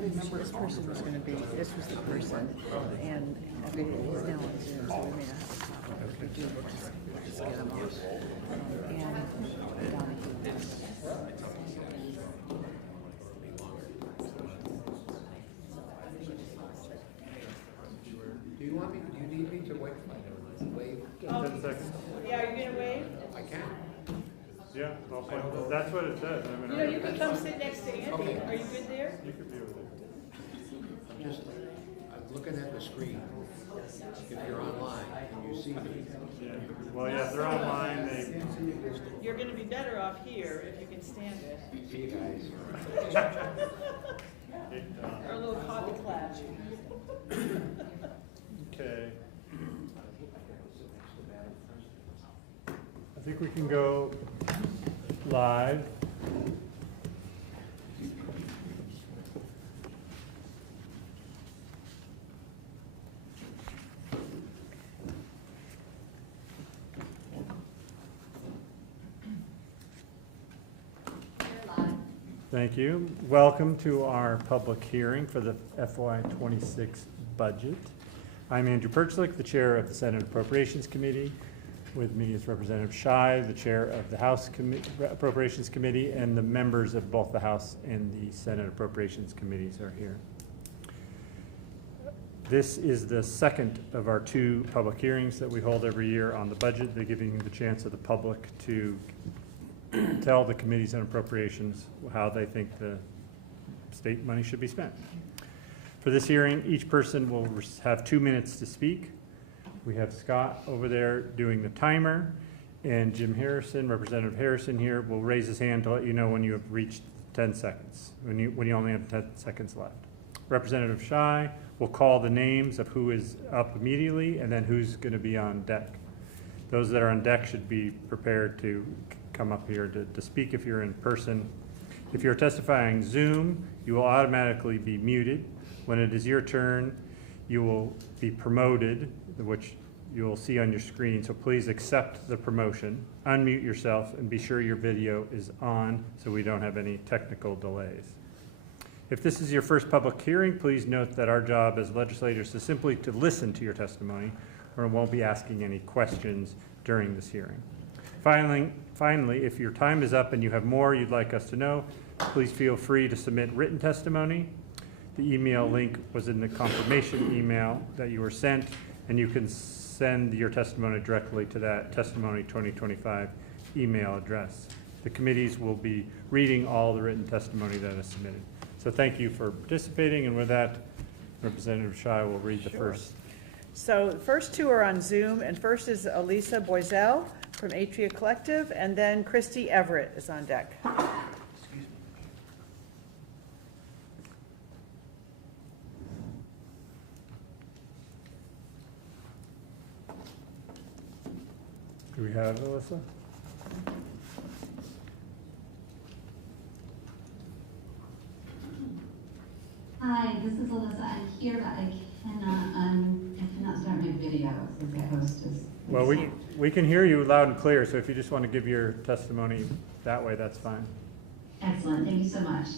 This person was going to be, this was the person, and he's now on Zoom, so we may not have a problem. If we do, we'll just get him off. And Donahue. Do you need me to wait? Wave? 10 seconds. Yeah, are you gonna wave? I can. Yeah, that's what it says. I mean, You can come sit next to Andy. Okay. Are you good there? you could be with it. I'm looking at the screen. If you're online and you see me. Yeah. Well, yeah, if they're online, You're gonna be better off here if you can stand it. See you guys. Or a little coffee clash. Okay. I think we can go live. Thank you. Welcome to our public hearing for the FY2026 budget. I'm Andrew Perchlik, the chair of the Senate Appropriations Committee. With me is Representative Shai, the chair of the House Appropriations Committee, and the members of both the House and the Senate Appropriations Committees are here. This is the second of our two public hearings that we hold every year on the budget. They're giving the chance of the public to tell the committees on appropriations how they think the state money should be spent. For this hearing, each person will have 2 minutes to speak. We have Scott over there doing the timer, and Jim Harrison, Representative Harrison here, will raise his hand to let you know when you have reached 10 seconds, when you only have 10 seconds left. Representative Shai will call the names of who is up immediately and then who's going to be on deck. Those that are on deck should be prepared to come up here to speak if you're in person. If you're testifying Zoom, you will automatically be muted. When it is your turn, you will be promoted, which you will see on your screen. So please accept the promotion, unmute yourself, and be sure your video is on so we don't have any technical delays. If this is your first public hearing, please note that our job as legislators is simply to listen to your testimony, or won't be asking any questions during this hearing. Finally, if your time is up and you have more you'd like us to know, please feel free to submit written testimony. The email link was in the confirmation email that you were sent, and you can send your testimony directly to that testimony 2025 email address. The committees will be reading all the written testimony that is submitted. So thank you for participating, and with that, Representative Shai will read the first. So the first two are on Zoom, and first is Elisa Boisel from Atria Collective, and then Christy Everett is on deck. Do we have Alyssa? Hi, this is Alyssa. I'm here, but I cannot start my video since the host is. Well, we can hear you loud and clear, so if you just want to give your testimony that way, that's fine. Excellent, thank you so much.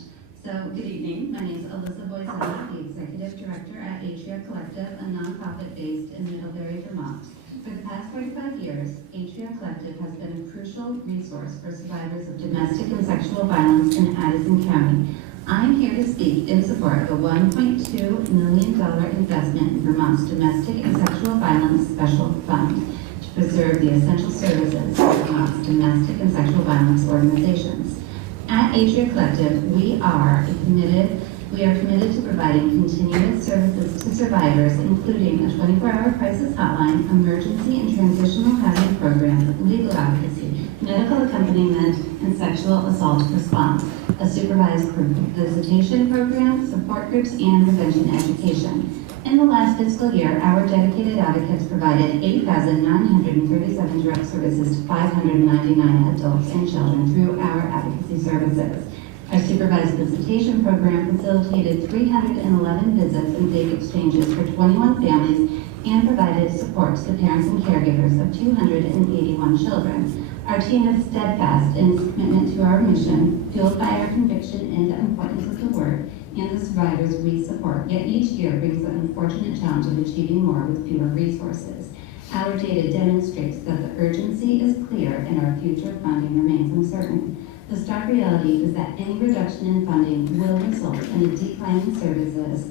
So, good evening. My name is Alyssa Boisel, the Executive Director at Atria Collective, a nonprofit based in Middlebury, Vermont. For the past 45 years, Atria Collective has been a crucial resource for survivors of domestic and sexual violence in Addison County. I'm here to speak in support of a $1.2 million investment in Vermont's Domestic and Sexual Violence Special Fund to preserve the essential services of Vermont's domestic and sexual violence organizations. At Atria Collective, we are committed to providing continuous services to survivors, including a 24-hour crisis hotline, emergency and transitional housing program, legal advocacy, medical accompaniment, and sexual assault response, a supervised visitation program, support groups, and prevention education. In the last fiscal year, our dedicated advocates provided 8,937 direct services to 599 adults and children through our advocacy services. Our supervised visitation program facilitated 311 visits and safe exchanges for 21 families and provided support to the parents and caregivers of 281 children. Our team is steadfast in its commitment to our mission conviction in the importance of the work and the survivors we support, yet each year brings the unfortunate challenge of achieving more with fewer resources. Our data demonstrates that the urgency is clear and our future funding remains uncertain. The stark reality is that any reduction in funding will result in a decline in services.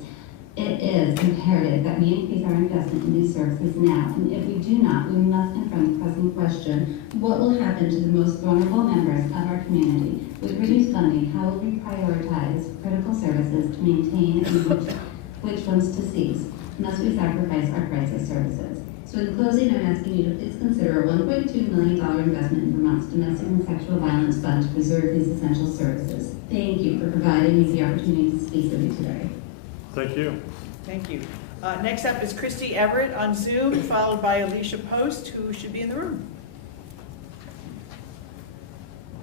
It is imperative that we increase our investment in these services now, and if we do not, we must confront the pressing question: what will happen to the most vulnerable members of our community? With reduced funding, how will we prioritize critical services to maintain and which ones to cease? Must we sacrifice our crisis services? So in closing, I'm asking you to please consider a $1.2 million investment in Vermont's Domestic and Sexual Violence Fund to preserve these essential services. Thank you for providing me the opportunity to speak with you today. Thank you. Thank you. Next up is Christy Everett on Zoom, followed by Alicia Post, who should be in the room.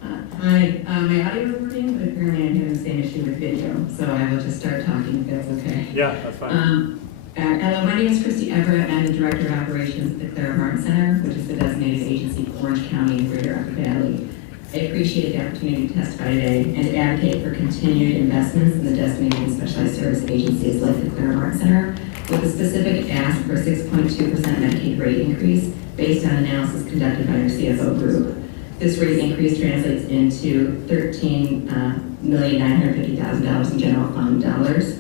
Hi, my audio is working, but apparently I'm having the same issue with video, so I will just start talking if that's okay. Yeah, that's fine. Hello, my name is Christy Everett. I'm the Director of Operations at the Clara Martin Center, which is the designated agency for Orange County and Greater Upper Valley. I appreciate the opportunity to testify today and to advocate for continued investments in the designated and specialized service agencies like the Clara Martin Center, with a specific ask for a 6.2% Medicaid rate increase based on analysis conducted by our CFO group. This rate increase translates into $13,950,000 in general fund dollars.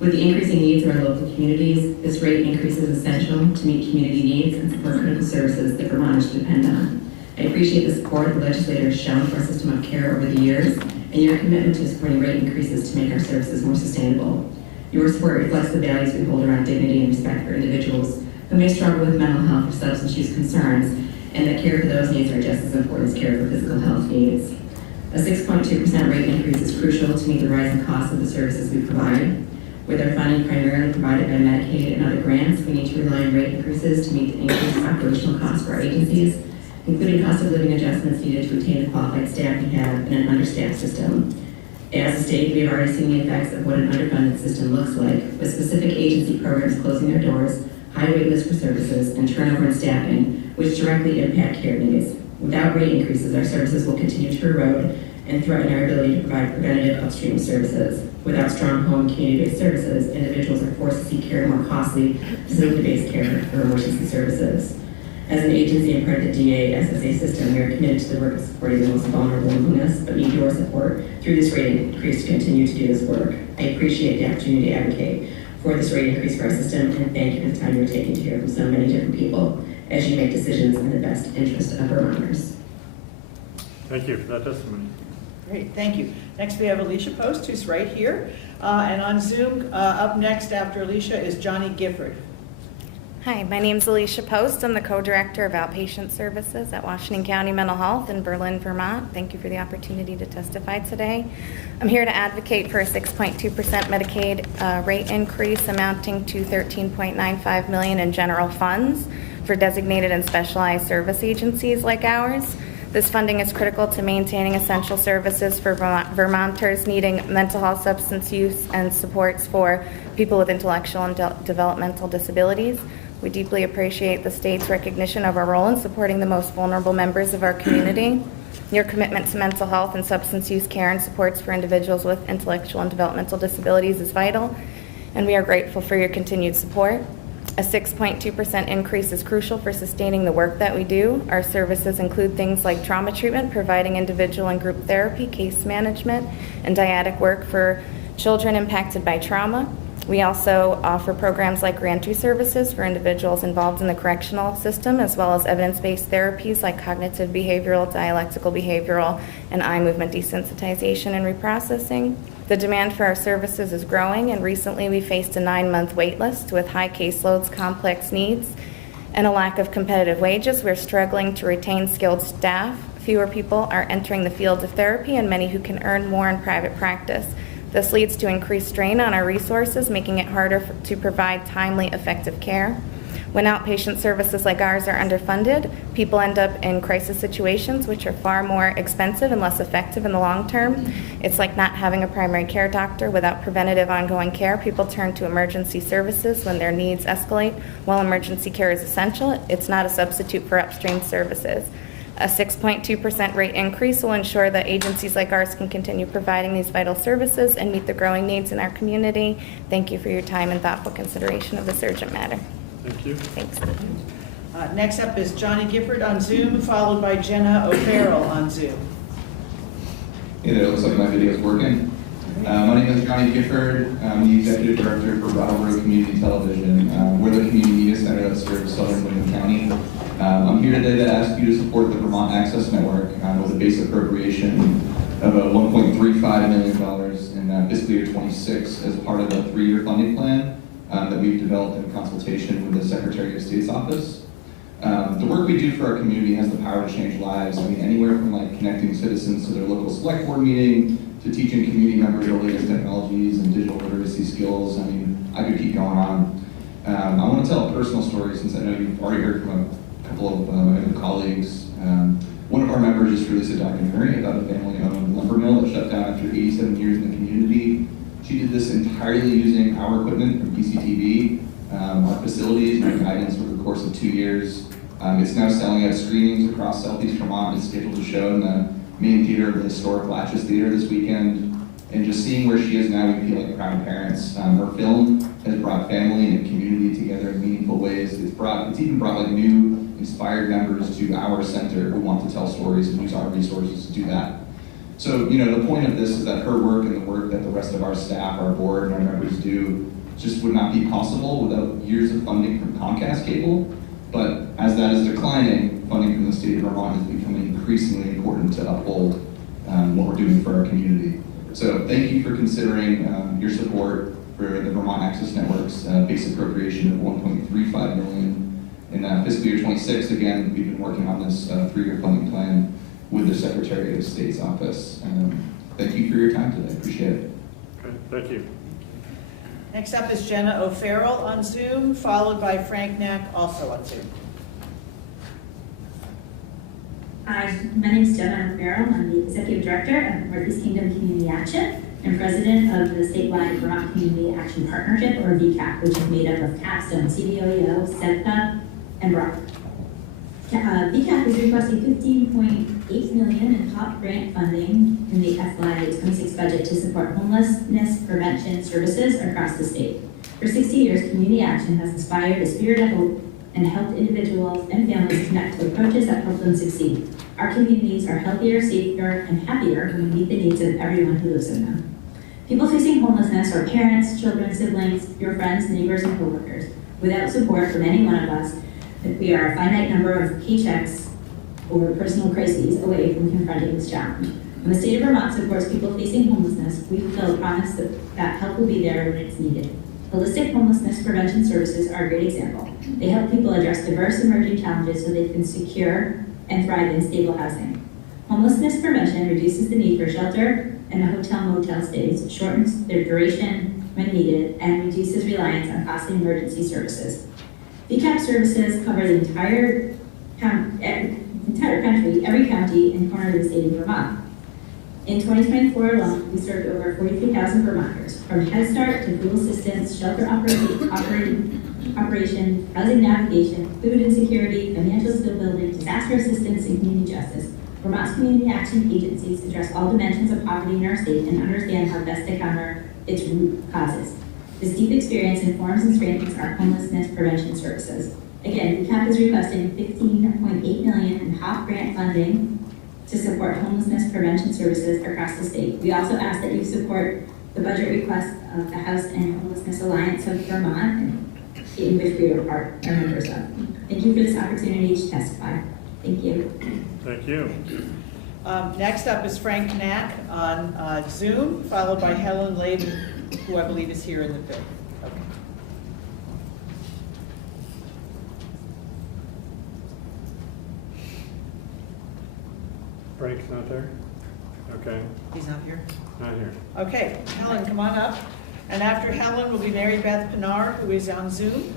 With the increasing needs of our local communities, this rate increase is essential to meet community needs and support critical services that Vermonters depend on. I appreciate the support the legislator has shown for our system of care over the years and your commitment to supporting rate increases to make our services more sustainable. Your support reflects the values we hold around dignity and respect for individuals who may struggle with mental health or substance use concerns, and that care for those needs are just as important as care for physical health needs. A 6.2% rate increase is crucial to meet the rising costs of the services we provide. With our funding primarily provided by Medicaid and other grants, we need to rely on rate increases to meet the increased operational costs for our agencies, including cost of living adjustments needed to retain the qualified staff we have in an understaffed system. As a state, we have already seen the effects of what an underfunded system looks like, with specific agency programs closing their doors, high wait lists for services, and turnover in staffing, which directly impact care needs. Without rate increases, our services will continue to erode and threaten our ability to provide preventative upstream services. Without strong home community-based services, individuals are forced to seek care more costly facility-based care or emergency services. As an agency and part of the DA SSA system, we are committed to the work of supporting the most vulnerable among us, but need your support through this rate increase to continue to do this work. I appreciate the opportunity to advocate for this rate increase for our system, and thank you for the time you're taking to hear from so many different people as you make decisions in the best interest of Vermonters. Thank you for that testimony. Great, thank you. Next, we have Alicia Post, who's right here. And on Zoom, up next after Alicia is Johnny Gifford. Hi, my name is Alicia Post. I'm the co-director of outpatient services at Washington County Mental Health in Berlin, Vermont. Thank you for the opportunity to testify today. I'm here to advocate for a 6.2% Medicaid rate increase amounting to $13.95 million in general funds for designated and specialized service agencies like ours. This funding is critical to maintaining essential services for Vermonters needing mental health, substance use, and supports for people with intellectual and developmental disabilities. We deeply appreciate the state's recognition of our role in supporting the most vulnerable members of our community. Your commitment to mental health and substance use care and supports for individuals with intellectual and developmental disabilities is vital, and we are grateful for your continued support. A 6.2% increase is crucial for sustaining the work that we do. Our services include things like trauma treatment, providing individual and group therapy, case management, and dyadic work for children impacted by trauma. We also offer programs like reentry services for individuals involved in the correctional system, as well as evidence-based therapies like cognitive behavioral, dialectical behavioral, and eye movement desensitization and reprocessing. The demand for our services is growing, and recently we faced a 9-month wait list with high caseloads, complex needs, and a lack of competitive wages. We're struggling to retain skilled staff. Fewer people are entering the field of therapy, and many who can earn more in private practice. This leads to increased strain on our resources, making it harder to provide timely, effective care. When outpatient services like ours are underfunded, people end up in crisis situations which are far more expensive and less effective in the long term. It's like not having a primary care doctor without preventative ongoing care. People turn to emergency services when their needs escalate. While emergency care is essential, it's not a substitute for upstream services. A 6.2% rate increase will ensure that agencies like ours can continue providing these vital services and meet the growing needs in our community. Thank you for your time and thoughtful consideration of this urgent matter. Thank you. Thanks. Next up is Johnny Gifford on Zoom, followed by Jenna O'Farrell on Zoom. Hey there, looks like my video is working. My name is Johnny Gifford. I'm the Executive Director for Brattleboro Community Television. We're the community media center that serves Southern William County. I'm here today to ask you to support the Vermont Access Network with a base appropriation of $1.35 million in fiscal year 26 as part of a 3-year funding plan that we've developed in consultation with the Secretary of State's office. The work we do for our community has the power to change lives. I mean, anywhere from like connecting citizens to their local select board meeting, to teaching community members the latest technologies and digital literacy skills. I mean, I could keep going on. I want to tell a personal story since I know you've already heard from a couple of my colleagues. One of our members just released a documentary about a family-owned lumber mill that shut down after 87 years in the community. She did this entirely using our equipment from PCTV, our facilities, and our guidance over the course of 2 years. It's now selling at screenings across Southeast Vermont. It's scheduled to show in the main theater of the historic Latches Theater this weekend. And just seeing where she is now, we feel like proud parents. Her film has brought family and community together in meaningful ways. It's even brought like new, inspired members to our center who want to tell stories and use our resources to do that. So, you know, the point of this is that her work and the work that the rest of our staff, our board, and our members do just would not be possible without years of funding from Comcast Cable. But as that is declining, funding from the state of Vermont is becoming increasingly important to uphold what we're doing for our community. So thank you for considering your support for the Vermont Access Network's base appropriation of $1.35 million in fiscal year 26. Again, we've been working on this 3-year funding plan with the Secretary of State's office. Thank you for your time today. Appreciate it. Okay, thank you. Next up is Jenna O'Farrell on Zoom, followed by Frank Knack, also on Zoom. Hi, my name is Jenna O'Farrell. I'm the Executive Director of Northeast Kingdom Community Action and President of the statewide Vermont Community Action Partnership, or VCAP, which is made up of Capstone, CDOEO, SEDPA, and ROC. VCAP is requesting $15.8 million in top grant funding in the FY2026 budget to support homelessness prevention services across the state. For 60 years, Community Action has inspired a spirit of hope and helped individuals and families connect to approaches that help them succeed. Our communities are healthier, safer, and happier when we meet the needs of everyone who lives in them. People facing homelessness are parents, children, siblings, your friends, neighbors, and coworkers. Without support from any one of us, we are a finite number of paychecks or personal crises away from confronting this challenge. When the state of Vermont supports people facing homelessness, we fulfill a promise that help will be there when it's needed. Holistic homelessness prevention services are a great example. They help people address diverse emerging challenges so they can secure and thrive in stable housing. Homelessness prevention reduces the need for shelter and hotel-motel stays, shortens their duration when needed, and reduces reliance on costly emergency services. VCAP services cover the entire country, every county and corner of the state of Vermont. In 2024 alone, we served over 43,000 Vermonters, from Head Start to food assistance, shelter operation, housing navigation, food insecurity, financial skill building, disaster assistance, and community justice. Vermont's community action agencies address all dimensions of poverty in our state and understand how best to counter its root causes. This deep experience informs and strengthens our homelessness prevention services. Again, VCAP is requesting $15.8 million in HOP grant funding to support homelessness prevention services across the state. We also ask that you support the budget request of the House and Homelessness Alliance of Vermont, in which we are members of. Thank you for this opportunity to testify. Thank you. Thank you. Next up is Frank Knack on Zoom, followed by Helen Layden, who I believe is here in the building. Okay. Frank's not there? Okay, He's not here? not here. Okay, Helen, come on up. And after Helen will be Mary Beth Pinar, who is on Zoom.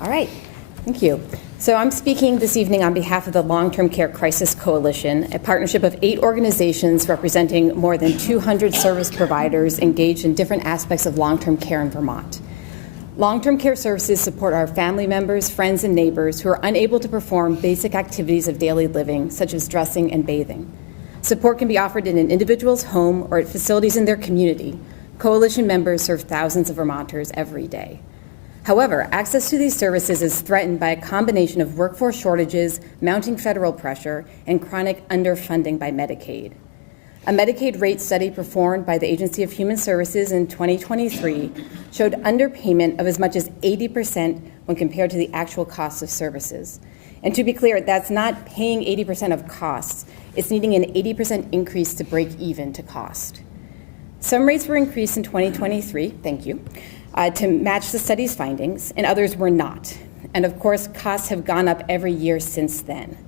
All right, thank you. So I'm speaking this evening on behalf of the Long-Term Care Crisis Coalition, a partnership of 8 organizations representing more than 200 service providers engaged in different aspects of long-term care in Vermont. Long-term care services support our family members, friends, and neighbors who are unable to perform basic activities of daily living, such as dressing and bathing. Support can be offered in an individual's home or at facilities in their community. Coalition members serve thousands of Vermonters every day. However, access to these services is threatened by a combination of workforce shortages, mounting federal pressure, and chronic underfunding by Medicaid. A Medicaid rate study performed by the Agency of Human Services in 2023 showed underpayment of as much as 80% when compared to the actual costs of services. And to be clear, that's not paying 80% of costs. It's needing an 80% increase to break even to cost. Some rates were increased in 2023, thank you, to match the study's findings, and others were not. And of course, costs have gone up every year since then.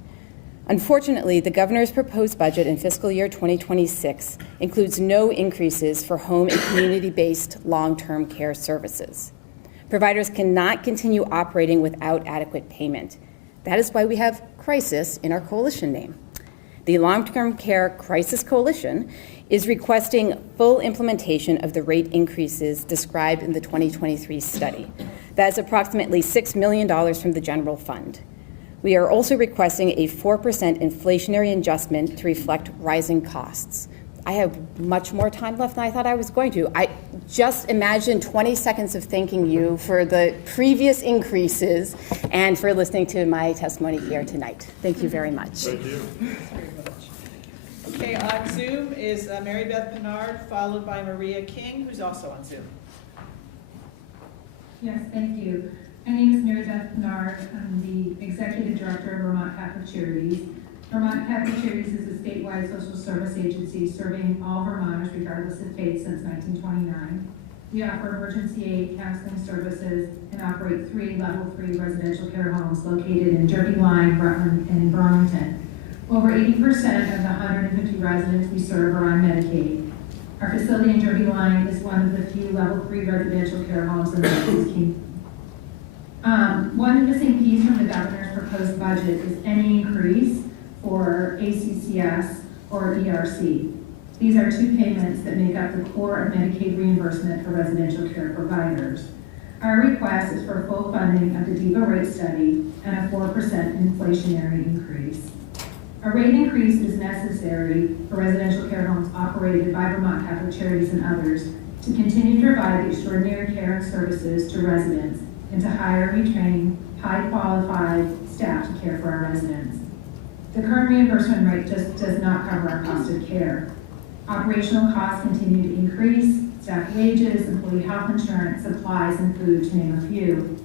Unfortunately, the governor's proposed budget in fiscal year 2026 includes no increases for home and community-based long-term care services. Providers cannot continue operating without adequate payment. That is why we have crisis in our coalition name. The Long-Term Care Crisis Coalition is requesting full implementation of the rate increases described in the 2023 study. That is approximately $6 million from the general fund. We are also requesting a 4% inflationary adjustment to reflect rising costs. I have much more time left than I thought I was going to. I just imagine 20 seconds of thanking you for the previous increases and for listening to my testimony here tonight. Thank you very much. Thank you. Okay, on Zoom is Mary Beth Pinard, followed by Maria King, who's also on Zoom. Yes, thank you. My name is Mary Beth Pinard. I'm the Executive Director of Vermont Catholic Charities. Vermont Catholic Charities is a statewide social service agency serving all Vermonters regardless of faith since 1929. We offer emergency aid, counseling services, and operate 3 level 3 residential care homes located in Derby Line, Rutland, and Burlington. Over 80% of the 150 residents we serve are on Medicaid. Our facility in Derby Line is one of the few level 3 residential care homes in the Northeast Kingdom. One missing piece from the governor's proposed budget is any increase for ACCS or ERC. These are 2 payments that make up the core of Medicaid reimbursement for residential care providers. Our request is for full funding of the DEVA rate study and a 4% inflationary increase. A rate increase is necessary for residential care homes operated by Vermont Catholic Charities and others to continue to provide the extraordinary care and services to residents and to hire and retrain high qualified staff to care for our residents. The current reimbursement rate just does not cover our cost of care. Operational costs continue to increase, staff wages, employee health insurance, supplies, and food, to name a few.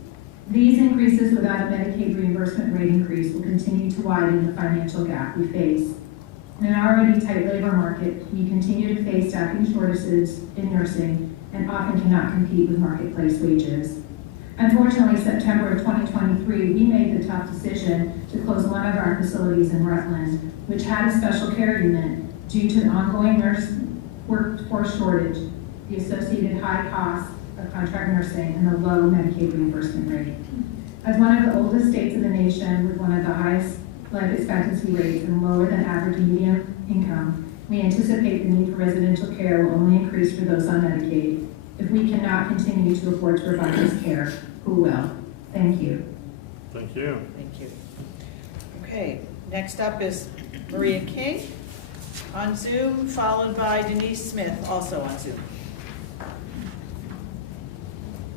These increases without a Medicaid reimbursement rate increase will continue to widen the financial gap we face. In an already tight labor market, we continue to face staffing shortages in nursing and often cannot compete with marketplace wages. Unfortunately, September of 2023, we made the tough decision to close one of our facilities in Rutland, which had a special care unit due to the ongoing nurse workforce shortage, the associated high costs of contract nursing, and the low Medicaid reimbursement rate. As one of the oldest states in the nation with one of the highest life expectancy rates and lower than average median income, we anticipate the need for residential care will only increase for those on Medicaid. If we cannot continue to afford to provide this care, who will? Thank you. Thank you. Thank you. Okay, next up is Maria King on Zoom, followed by Denise Smith, also on Zoom.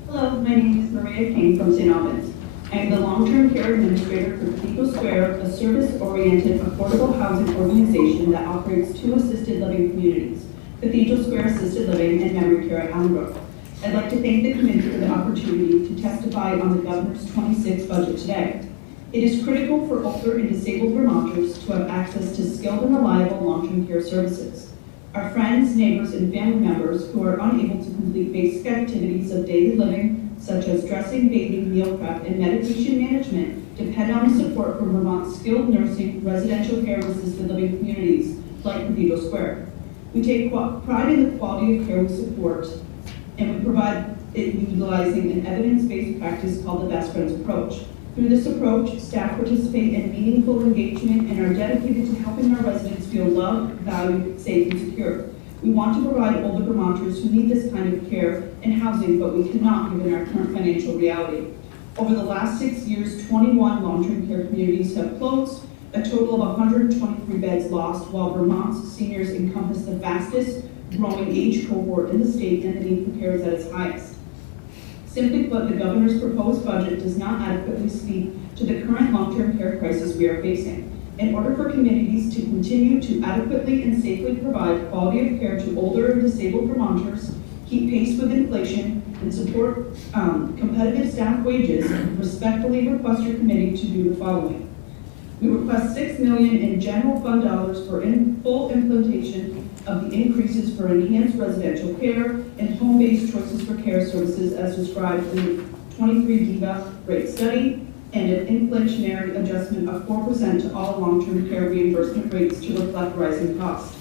Hello, my name is Maria King from St. Albans. I am the long-term care administrator for Cathedral Square, a service-oriented, affordable housing organization that operates 2 assisted living communities, Cathedral Square Assisted Living and Memory Care at Allenbrook. I'd like to thank the committee for the opportunity to testify on the governor's 26 budget today. It is critical for older and disabled Vermonters to have access to skilled and reliable long-term care services. Our friends, neighbors, and family members who are unable to complete basic activities of daily living, such as dressing, bathing, meal prep, and medication management, depend on the support from Vermont's skilled nursing, residential care, and assisted living communities, like Cathedral Square. We take pride in the quality of care we support, and we provide it utilizing an evidence-based practice called the Best Friends approach. Through this approach, staff participate in meaningful engagement and are dedicated to helping our residents feel loved, valued, safe, and secure. We We want to provide older Vermonters who need this kind of care and housing, but we cannot given our current financial reality. Over the last 6 years, 21 long-term care communities have closed, a total of 123 beds lost, while Vermont's seniors encompass the fastest growing age cohort in the state and the need for care is at its highest. Simply put, the governor's proposed budget does not adequately speak to the current long-term care crisis we are facing. In order for communities to continue to adequately and safely provide quality of care to older and disabled Vermonters, keep pace with inflation, and support competitive staff wages, respectfully request your committee to do the following. We request $6 million in general fund dollars for full implementation of the increases for enhanced residential care and home-based choices for care services as described in the 23 DEVA rate study, and an inflationary adjustment of 4% to all long-term care reimbursement rates to reflect rising costs.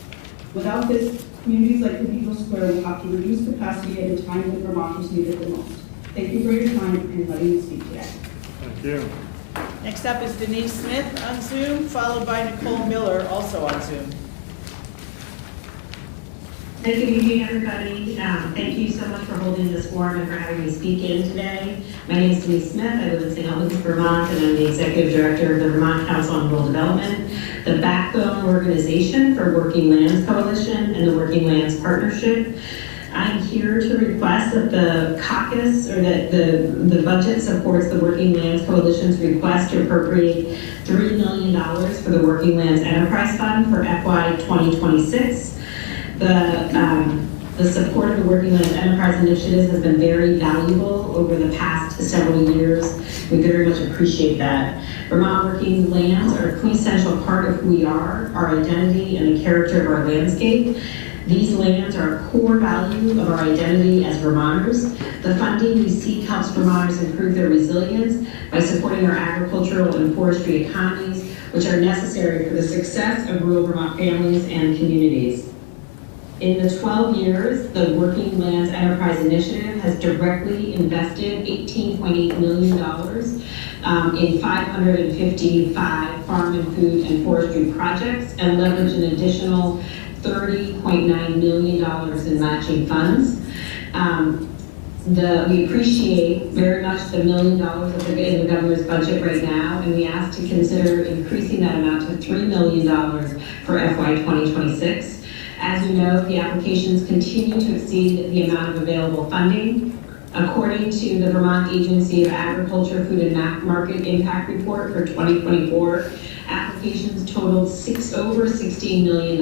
Without this, communities like Cathedral Square will have to reduce capacity at a time when Vermonters need it the most. Thank you for your time and letting me speak today. Thank you. Next up is Denise Smith on Zoom, followed by Nicole Miller, also on Zoom. Good evening, everybody. Thank you so much for holding this forum and for having me speak in today. My name is Denise Smith. I live in St. Albans, Vermont, and I'm the Executive Director of the Vermont Council on Rural Development, the backbone organization for Working Lands Coalition and the Working Lands Partnership. I'm here to request that the caucus, or that the budget supports the Working Lands Coalition's request to appropriate $3 million for the Working Lands Enterprise Fund for FY2026. The support of the Working Lands Enterprise Initiative has been very valuable over the past several years. We very much appreciate that. Vermont Working Lands are a quintessential part of who we are, our identity, and the character of our landscape. These lands are a core value of our identity as Vermonters. The funding we seek helps Vermonters improve their resilience by supporting our agricultural and forestry economies, which are necessary for the success of rural Vermont families and communities. In the 12 years, the Working Lands Enterprise Initiative has directly invested $18.8 million in 555 farm and food and forestry projects and leveraged an additional $30.9 million in matching funds. We appreciate very much the $1 million in the governor's budget right now, and we ask to consider increasing that amount to $3 million for FY2026. As you know, the applications continue to exceed the amount of available funding. According to the Vermont Agency of Agriculture, Food and Market Impact Report for 2024, applications totaled over $16 million,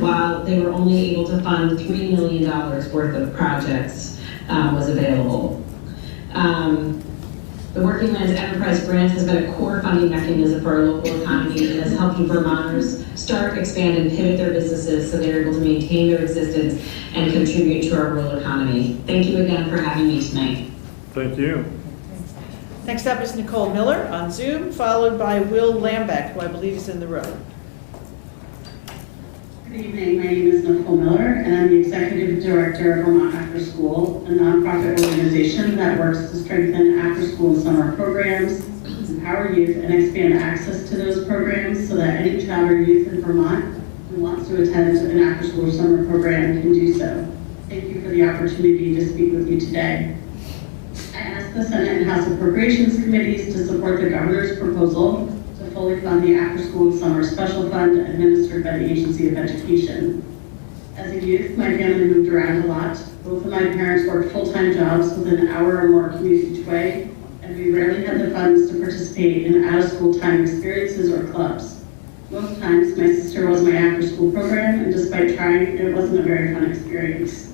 while they were only able to fund $3 million worth of projects was available. The Working Lands Enterprise Grant has been a core funding mechanism for our local economy and has helped Vermonters start, expand, and pivot their businesses so they're able to maintain their existence and contribute to our rural economy. Thank you again for having me tonight. Thank you. Next up is Nicole Miller on Zoom, followed by Will Lambeck, who I believe is in the room. Good evening, my name is Nicole Miller, and I'm the Executive Director of Vermont After School, a nonprofit organization that works to strengthen after-school and summer programs, empower youth, and expand access to those programs so that any child or youth in Vermont who wants to attend an after-school or summer program can do so. Thank you for the opportunity to speak with you today. I asked the Senate and House Appropriations Committees to support the governor's proposal to fully fund the after-school and summer special fund administered by the Agency of Education. As a youth, my family moved around a lot. Both of my parents worked full-time jobs within an hour or more commute each way, and we rarely had the funds to participate in out-of-school time experiences or clubs. Most times, my sister was my after-school program, and despite trying, it wasn't a very fun experience.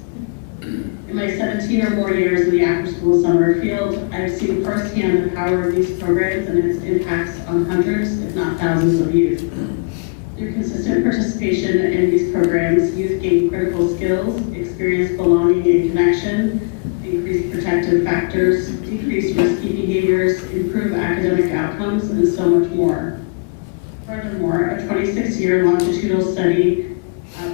In my 17 or more years in the after-school summer field, I've seen firsthand the power of these programs and its impacts on hundreds, if not thousands of youth. Through consistent participation in these programs, youth gain critical skills, experience belonging and connection, increase protective factors, decrease risky behaviors, improve academic outcomes, and so much more. Furthermore, a 26-year longitudinal study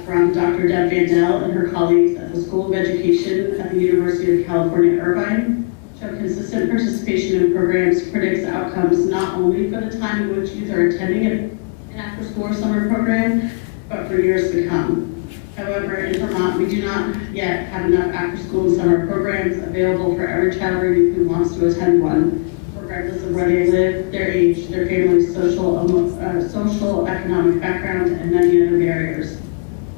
from Dr. Deb Vandell and her colleagues at the School of Education at the University of California, Irvine, show consistent participation in programs predicts outcomes not only for the time in which youth are attending an after-school or summer program, but for years to come. However, in Vermont, we do not yet have enough after-school and summer programs available for every child or youth who wants to attend one, regardless of where they live, their age, their family's social, economic background, and many other barriers.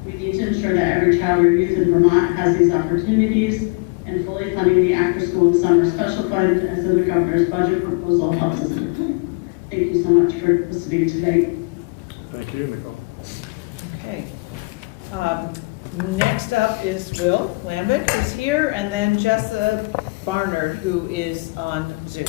We need to ensure that every child or youth in Vermont has these opportunities, and fully funding the after-school and summer special fund as in the governor's budget proposal helps us. Thank you so much for listening today. Thank you, Nicole. Okay. Next up is Will Lambic, who's here, and then Jessa Barnard, who is on Zoom.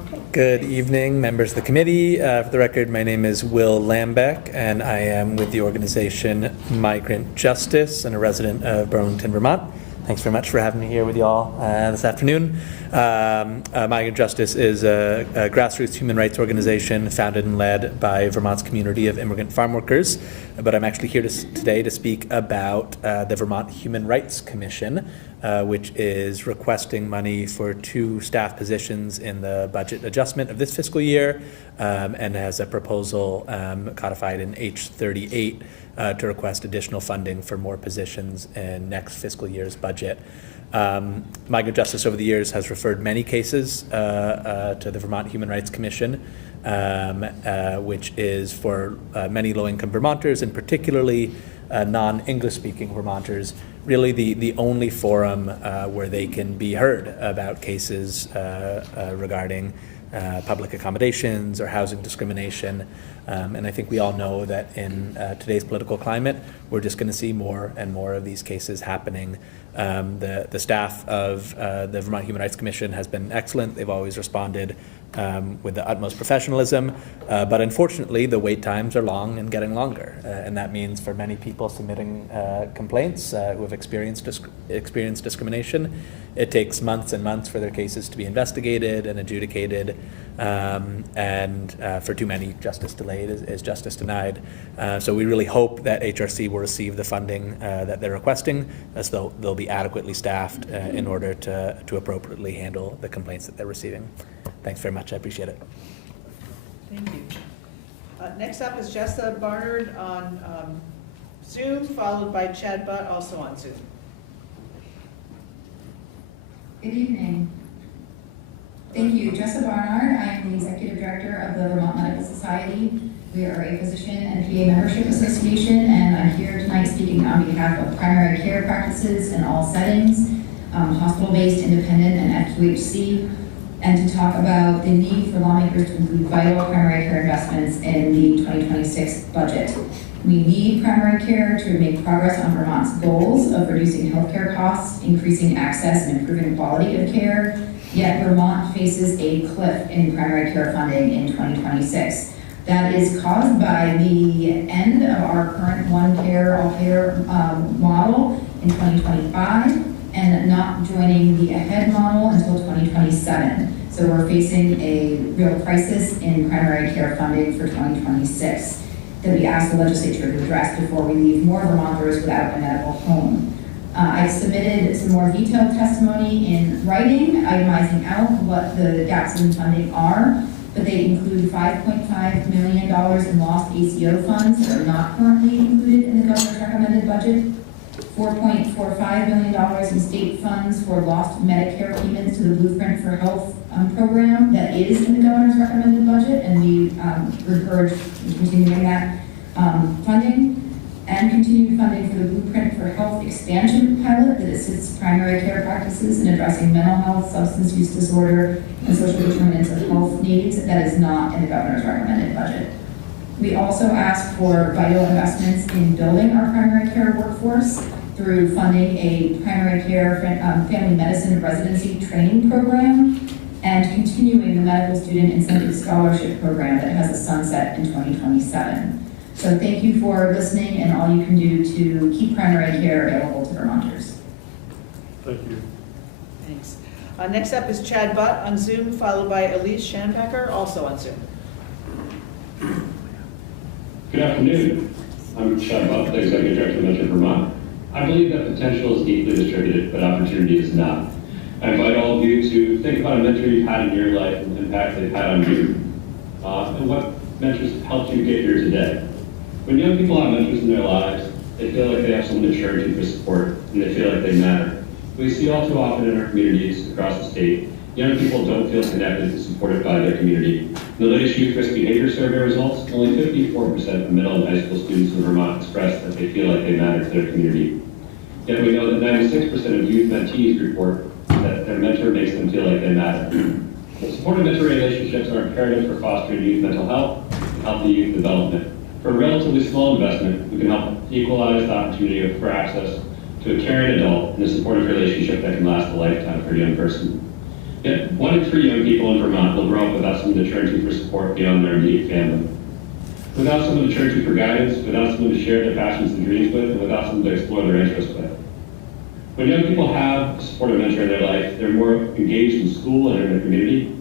Okay. Good evening, members of the committee. For the record, my name is Will Lambeck, and I am with the organization Migrant Justice and a resident of Burlington, Vermont. Thanks very much for having me here with you all this afternoon. Migrant Justice is a grassroots human rights organization founded and led by Vermont's community of immigrant farm workers. But I'm actually here today to speak about the Vermont Human Rights Commission, which is requesting money for 2 staff positions in the budget adjustment of this fiscal year, and has a proposal codified in H38 to request additional funding for more positions in next fiscal year's budget. Migrant Justice over the years has referred many cases to the Vermont Human Rights Commission, which is for many low-income Vermonters, and particularly non-English speaking Vermonters, really the only forum where they can be heard about cases regarding public accommodations or housing discrimination. And I think we all know that in today's political climate, we're just going to see more and more of these cases happening. The staff of the Vermont Human Rights Commission has been excellent. They've always responded with the utmost professionalism, but unfortunately the wait times are long and getting longer, and that means for many people submitting complaints who have experienced discrimination, it takes months and months for their cases to be investigated and adjudicated, and for too many, justice delayed is justice denied. So we really hope that HRC will receive the funding that they're requesting, as they'll be adequately staffed in order to appropriately handle the complaints that they're receiving. Thanks very much. I appreciate it. Thank you. Next up is Jessa Barnard on Zoom, followed by Chad Butt, also on Zoom. Good evening. Thank you. Jessa Barnard. I am the Executive Director of the Vermont Medical Society. We are a physician and PA membership association, and I'm here tonight speaking on behalf of primary care practices in all settings, hospital-based, independent, and FQHC, and to talk about the need for lawmakers to include vital primary care investments in the 2026 budget. We need primary care to make progress on Vermont's goals of reducing healthcare costs, increasing access, and improving quality of care, yet Vermont faces a cliff in primary care funding in 2026. That is caused by the end of our current one-payer, all-payer model in 2025, and not joining the AHEAD model until 2027. So we're facing a real crisis in primary care funding for 2026 that we ask the legislature to address before we leave more Vermonters without a medical home. I've submitted some more detailed testimony in writing, itemizing out what the gaps in funding are, but they include $5.5 million in lost ACO funds that are not currently included in the governor's recommended budget, $4.45 million in state funds for lost Medicare payments to the Blueprint for Health program that is in the governor's recommended budget, and we encourage continuing that funding, and continued funding for the Blueprint for Health expansion pilot that assists primary care practices in addressing mental health, substance use disorder, and social determinants of health needs that is not in the governor's recommended budget. We also ask for vital investments in building our primary care workforce through funding a primary care family medicine residency training program and continuing the medical student incentive scholarship program that has a sunset in 2027. So thank you for listening and all you can do to keep primary care available to Vermonters. Thank you. Thanks. Next up is Chad Butt on Zoom, followed by Elise Schanbacher, also on Zoom. Good afternoon. I'm Chad Butt, the Executive Director of Mentor Vermont. I believe that potential is deeply distributed, but opportunity is not. I invite all of you to think about a mentor you've had in your life and the impact they've had on you, and what mentors have helped you get here today. When young people have mentors in their lives, They feel like they have someone to turn to for support, and they feel like they matter. We see all too often in our communities across the state, young people don't feel connected and supported by their community. In the latest Youth Risk Behavior Survey results, only 54% of middle and high school students in Vermont express that they feel like they matter to their community. Yet we know that 96% of youth mentees report that their mentor makes them feel like they matter. Supportive mentor relationships are imperative for fostering youth mental health and healthy youth development. For a relatively small investment, we can help equalize the opportunity for access to a caring adult in a supportive relationship that can last a lifetime for a young person. Yet, 1 in 3 young people in Vermont will grow up without someone to turn to for support beyond their immediate family. Without someone to turn to for guidance, without someone to share their passions and dreams with, and without someone to explore their interests with. When young people have a supportive mentor in their life, they're more engaged in school and in their community.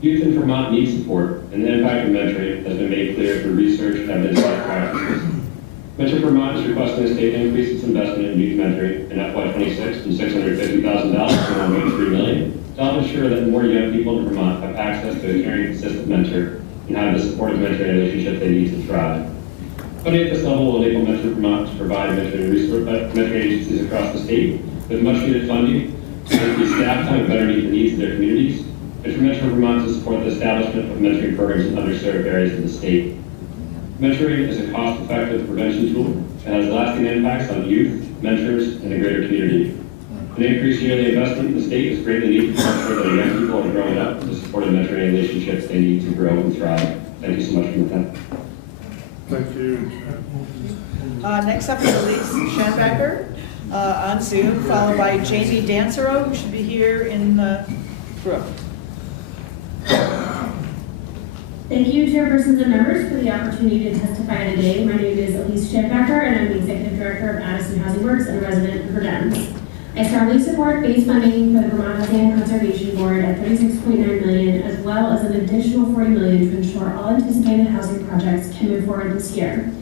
Youth in Vermont need support, and the impact of mentoring has been made clear through research and evidence-based practices. Mentor Vermont is requesting the state to increase its investment in youth mentoring in FY2026 from $650,000 to $1.3 million to help ensure that more young people in Vermont have access to a caring, consistent mentor and have the supportive mentoring relationship they need to thrive. Funding at this level will enable Mentor Vermont to provide mentoring agencies across the state with much needed funding to increase staff time and better meet the needs of their communities, and for Mentor Vermont to support the establishment of mentoring programs in underserved areas of the state. Mentoring is a cost-effective prevention tool and has lasting impacts on youth, mentors, and the greater community. An increased yearly investment in the state is greatly needed to ensure that young people are growing up with the supportive mentoring relationships they need to grow and thrive. Thank you so much for your time. Thank you. Next up is Elise Schenbecker on Zoom, followed by Jamie Dancero, who should be here in the room. Thank you, chairpersons and members, for the opportunity to testify today. My name is Elise Schenbecker, and I'm the Executive Director of Addison Housing Works and a resident of Verdun. I strongly support base funding for the Vermont Housing and Conservation Board at $36.9 million, as well as an additional $40 million to ensure all anticipated housing projects can move forward this year.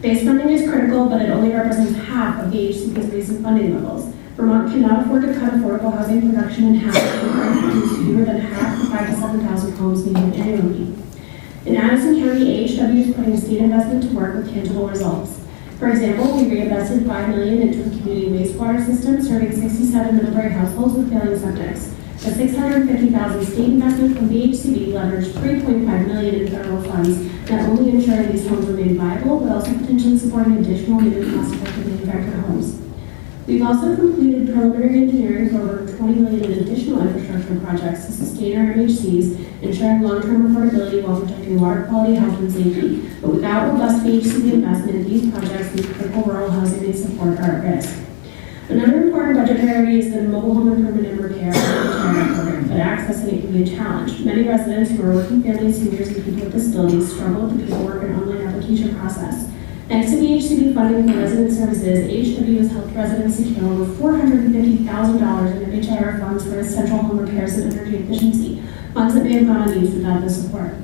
Base funding is critical, but it only represents half of the HCP's recent funding levels. Vermont cannot afford to cut affordable housing production in half and produce fewer than half the 5,000 to 7,000 homes needed annually. In Addison County, AHW is putting state investment to work with tangible results. For example, we reinvested $5 million into a community wastewater system serving 67 Middlebury households with failing septics. The $650,000 state investment from VHCB leveraged $3.5 million in federal funds, not only ensuring these homes remain viable, but also potentially supporting additional new cost-effective manufactured homes. We've also completed preliminary engineering for over $20 million in additional infrastructure projects to sustain our MHCs, ensuring long-term affordability while protecting water quality, health, and safety. But without robust VHCB investment, these projects and critical rural housing they support are at risk. Another important budget priority is the mobile home improvement and repair program, but accessing it can be a challenge. Many residents who are working families, seniors, and people with disabilities struggle with the paperwork and online application process. Thanks to VHCB funding for resident services, AHW has helped residents secure over $450,000 in MHIR funds for essential home repairs and energy efficiency, funds that may have gone unused without this support.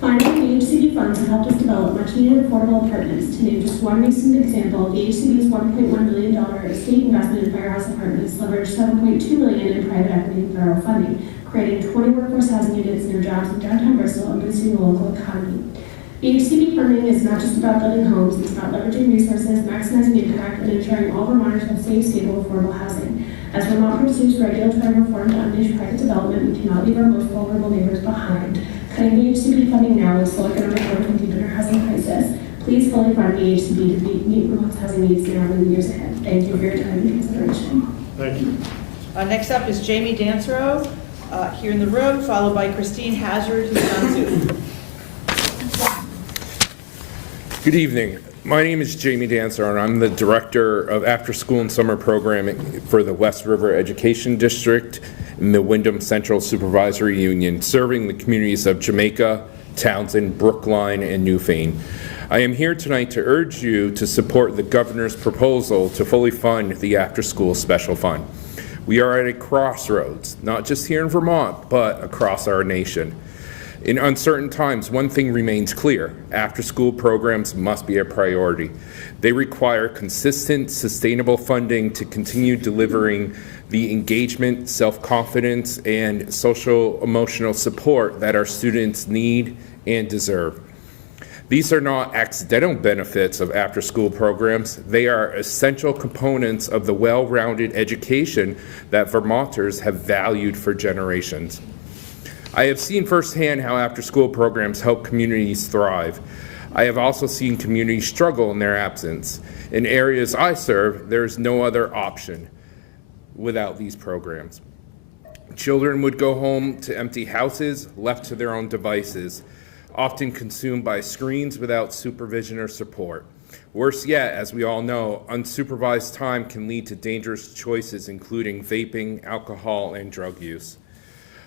Finally, VHCB funds have helped us develop much-needed affordable apartments. To name just one recent example, VHCB's $1.1 million state investment in Firehouse Apartments leveraged $7.2 million in private equity and federal funding, creating 20 workforce housing units near jobs in downtown Bristol and boosting the local economy. VHCB funding is not just about building homes, it's about leveraging resources, maximizing impact, and ensuring all Vermonters have safe, stable, affordable housing. As Vermont pursues regulatory reform to unleash private development, we cannot leave our most vulnerable neighbors behind. Cutting VHCB funding now will slow economic growth and deepen our housing crisis. Please fully fund VHCB to meet Vermont's housing needs now and in the years ahead. Thank you for your time and consideration. Thank you. Next up is Jamie Dancero here in the room, followed by Christine Hazard, who's on Zoom. Good evening. My name is Jamie Dancer, and I'm the Director of After School and Summer Programming for the West River Education District in the Wyndham Central Supervisory Union, serving the communities of Jamaica, Townsend, Brookline, and Newfane. I am here tonight to urge you to support the Governor's proposal to fully fund the After School Special Fund. We are at a crossroads, not just here in Vermont, but across our nation. In uncertain times, one thing remains clear: after-school programs must be a priority. They require consistent, sustainable funding to continue delivering the engagement, self-confidence, and social-emotional support that our students need and deserve. These are not accidental benefits of after-school programs. They are essential components of the well-rounded education that Vermonters have valued for generations. I have seen firsthand how after-school programs help communities thrive. I have also seen communities struggle in their absence. In areas I serve, there is no other option without these programs. Children would go home to empty houses, left to their own devices, often consumed by screens without supervision or support. Worse yet, as we all know, unsupervised time can lead to dangerous choices, including vaping, alcohol, and drug use.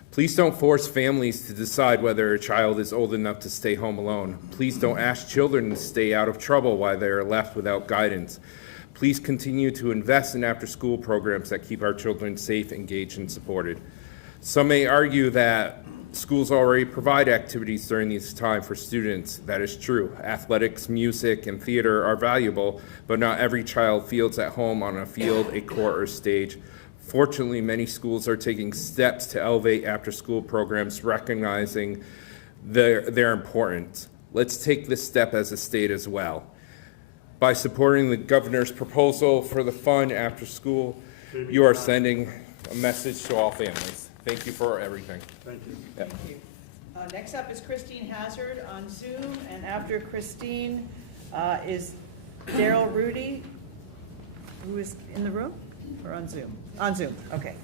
Please don't force families to decide whether a child is old enough to stay home alone. Please don't ask children to stay out of trouble while they are left without guidance. Please continue to invest in after-school programs that keep our children safe, engaged, and supported. Some may argue that schools already provide activities during this time for students. That is true. Athletics, music, and theater are valuable, but not every child feels at home on a field, a court, or stage. Fortunately, many schools are taking steps to elevate after-school programs, recognizing their importance. Let's take this step as a state as well. By supporting the governor's proposal for the fund after school, you are sending a message to all families. Thank you for everything. Thank you. Yep. Thank you. Next up is Christine Hazard on Zoom, and after Christine is Daryl Rudy, who is in the room, or on Zoom? On Zoom, okay.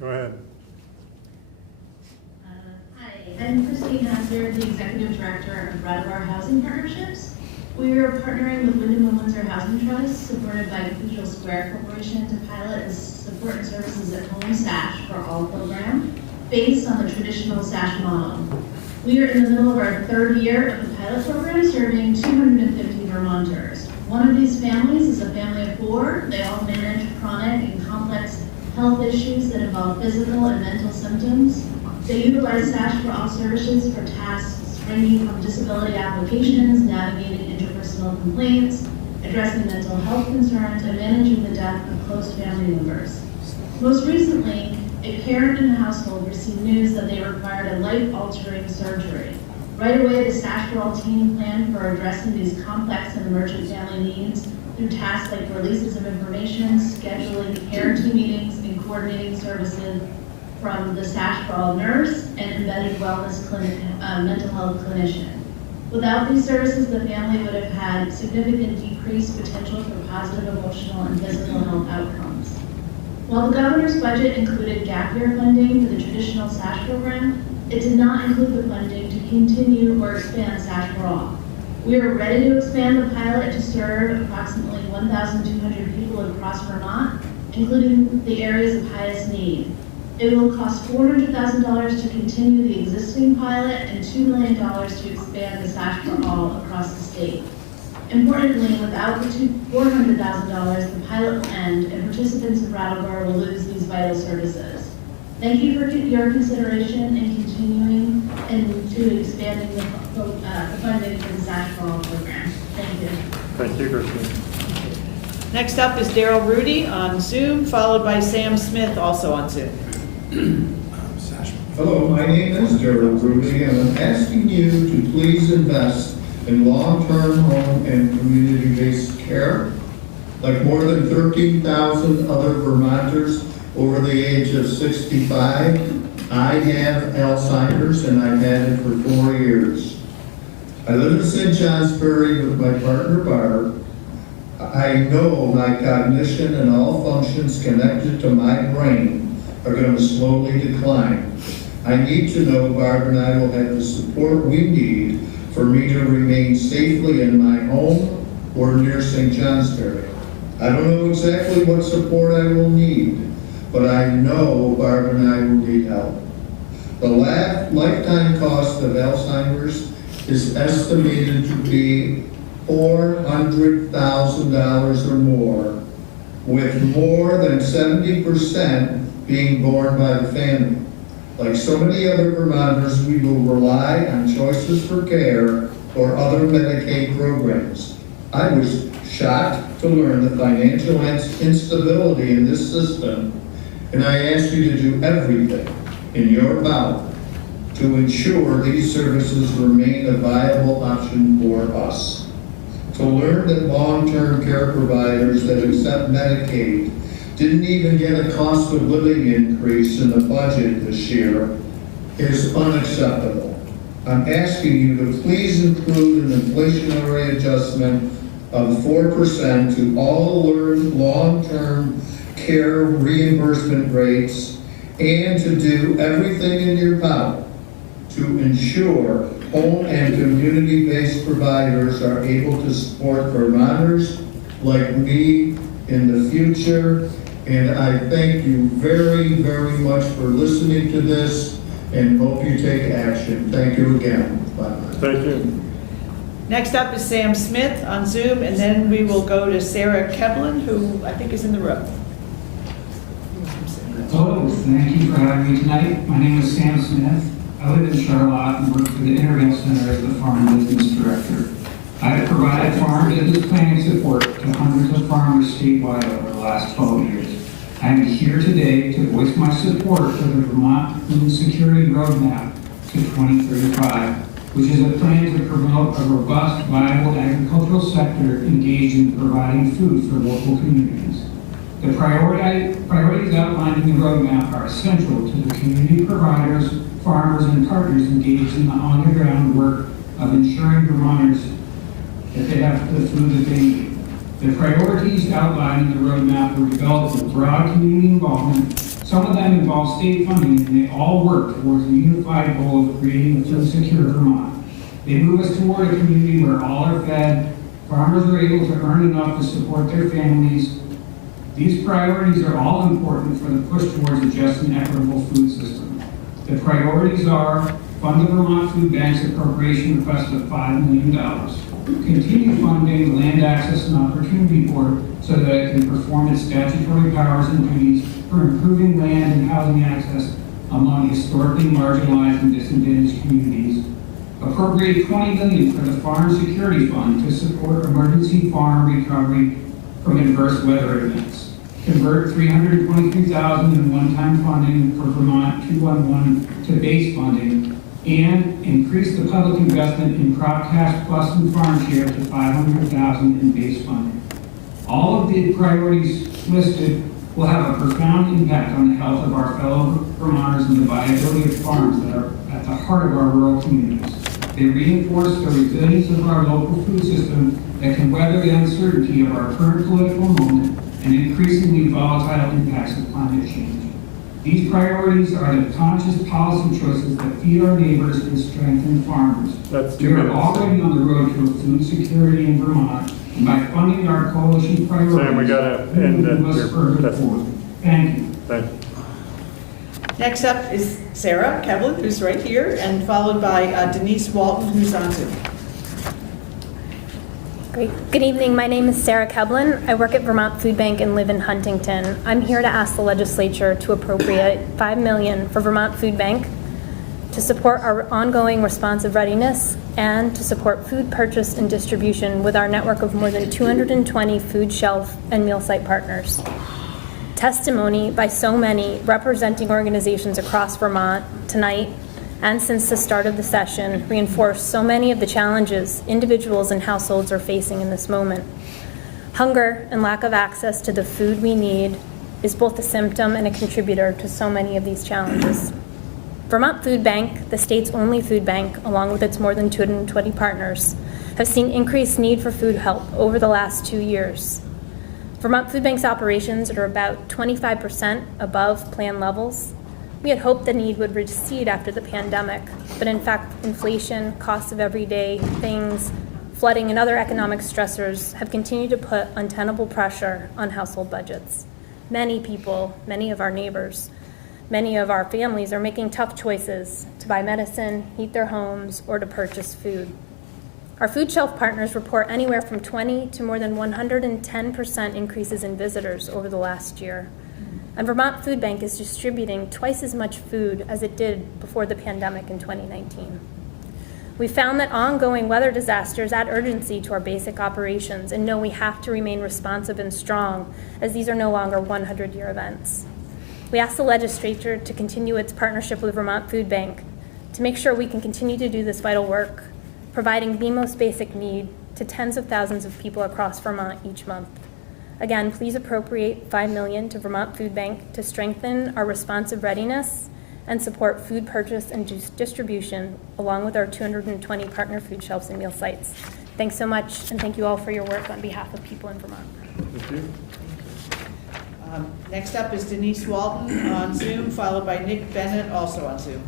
Go ahead. Hi, I'm Christine Hazard, the Executive Director of Brattleboro Housing Partnerships. We are partnering with Wyndham and Windsor Housing Trust, supported by Cathedral Square Corporation, to pilot a support and services at home SASH for all program based on the traditional SASH model. We are in the middle of our third year of the pilot program, serving 250 Vermonters. One of these families is a family of 4. They all manage chronic and complex health issues that involve physical and mental symptoms. They utilize SASH for all services for tasks ranging from disability applications, navigating interpersonal complaints, addressing mental health concerns, and managing the death of close family members. Most recently, a parent in the household received news that they required a life-altering surgery. Right away, the SASH for All team planned for addressing these complex and emergent family needs through tasks like releases of information, scheduling care team meetings, and coordinating services from the SASH for All nurse and embedded wellness clinic, mental health clinician. Without these services, the family would have had significant decreased potential for positive emotional and physical health outcomes. While the governor's budget included gap year funding for the traditional SASH program, it did not include the funding to continue or expand SASH for All. We are ready to expand the pilot to serve approximately 1,200 people across Vermont, including the areas of highest need. It will cost $400,000 to continue the existing pilot and $2 million to expand the SASH for All across the state. Importantly, without the $400,000, the pilot will end and participants in Brattleboro will lose these vital services. Thank you for your consideration in continuing and to expanding the funding for the SASH for All program. Thank you. Thank you, Christine. Next up is Daryl Rudy on Zoom, followed by Sam Smith, also on Zoom. Hello, my name is Daryl Rudy, and I'm asking you to please invest in long-term home and community-based care. Like more than 13,000 other Vermonters over the age of 65, I have Alzheimer's and I've had it for 4 years. I live in St. Johnsbury with my partner Barb. I know my cognition and all functions connected to my brain are going to slowly decline. I need to know Barb and I will have the support we need for me to remain safely in my home or near St. Johnsbury. I don't know exactly what support I will need, but I know Barb and I will need help. The lifetime cost of Alzheimer's is estimated to be $400,000 or more, with more than 70% being borne by the family. Like so many other Vermonters, we will rely on choices for care or other Medicaid programs. I was shocked to learn the financial instability in this system, and I ask you to do everything in your power to ensure these services remain a viable option for us. To learn that long-term care providers that accept Medicaid didn't even get a cost of living increase in the budget this year is unacceptable. I'm asking you to please include an inflationary adjustment of 4% to all long-term care reimbursement rates and to do everything in your power to ensure home and community-based providers are able to support Vermonters like me in the future. And I thank you very, very much for listening to this and hope you take action. Thank you again. Bye-bye. Thank you. Next up is Sam Smith on Zoom, and then we will go to Sarah Kevlin, who I think is in the room. Hello, thank you for having me tonight. My name is Sam Smith. I live in Charlotte and work for the Intervale Center as the Farm Business Director. I have provided farm business planning support to hundreds of farmers statewide over the last 12 years. I am here today to voice my support for the Vermont Food Security Roadmap to 2035, which is a plan to promote a robust, viable agricultural sector engaged in providing food for local communities. The priorities outlined in the roadmap are essential to the community providers, farmers, and partners engaged in the on-the-ground work of ensuring Vermonters that they have the food that they need. The priorities outlined in the roadmap were developed with broad community involvement. Some of them involve state funding, and they all work towards a unified goal of creating a food secure Vermont. They move us toward a community where all are fed, farmers are able to earn enough to support their families. These priorities are all important for the push towards a just and equitable food system. The priorities are fund the Vermont Food Bank's appropriation request of $5 million, continue funding the Land Access and Opportunity Board so that it can perform its statutory powers and duties for improving land and housing access among historically marginalized and disadvantaged communities, appropriate $20 million for the Farm Security Fund to support emergency farm recovery from adverse weather events, convert $323,000 in one-time funding for Vermont 211 to base funding, and increase the public investment in Crop Cash Plus and Farm Share to $500,000 in base funding. All of the priorities listed will have a profound impact on the health of our fellow Vermonters and the viability of farms that are at the heart of our rural communities. They reinforce the resilience of our local food system that can weather the uncertainty of our current political moment and increasingly volatile impacts of climate change. These priorities are the conscious policy choices that feed our neighbors and strengthen farmers. We are already on the road to food security in Vermont, and by funding our coalition priorities, Sam, we gotta end move us further forward. Thank you. Thank you. Next up is Sarah Kevlin, who's right here, and followed by Denise Walton, who's on Zoom. Great. Good evening. My name is Sarah Kevlin. I work at Vermont Food Bank and live in Huntington. I'm here to ask the legislature to appropriate $5 million for Vermont Food Bank to support our ongoing responsive readiness and to support food purchase and distribution with our network of more than 220 food shelf and meal site partners. Testimony by so many representing organizations across Vermont tonight and since the start of the session reinforce so many of the challenges individuals and households are facing in this moment. Hunger and lack of access to the food we need is both a symptom and a contributor to so many of these challenges. Vermont Food Bank, the state's only food bank, along with its more than 220 partners, have seen increased need for food help over the last 2 years. Vermont Food Bank's operations are about 25% above planned levels. We had hoped the need would recede after the pandemic, but in fact, inflation, costs of everyday things, flooding, and other economic stressors have continued to put untenable pressure on household budgets. Many people, many of our neighbors, many of our families are making tough choices to buy medicine, heat their homes, or to purchase food. Our food shelf partners report anywhere from 20 to more than 110% increases in visitors over the last year. And Vermont Food Bank is distributing twice as much food as it did before the pandemic in 2019. We found that ongoing weather disasters add urgency to our basic operations and know we have to remain responsive and strong as these are no longer 100-year events. We asked the legislature to continue its partnership with Vermont Food Bank to make sure we can continue to do this vital work, providing the most basic need to tens of thousands of people across Vermont each month. Again, please appropriate $5 million to Vermont Food Bank to strengthen our responsive readiness and support food purchase and distribution, along with our 220 partner food shelves and meal sites. Thanks so much, and thank you all for your work on behalf of people in Vermont. Thank you. Next up is Denise Walton on Zoom, followed by Nick Bennett, also on Zoom.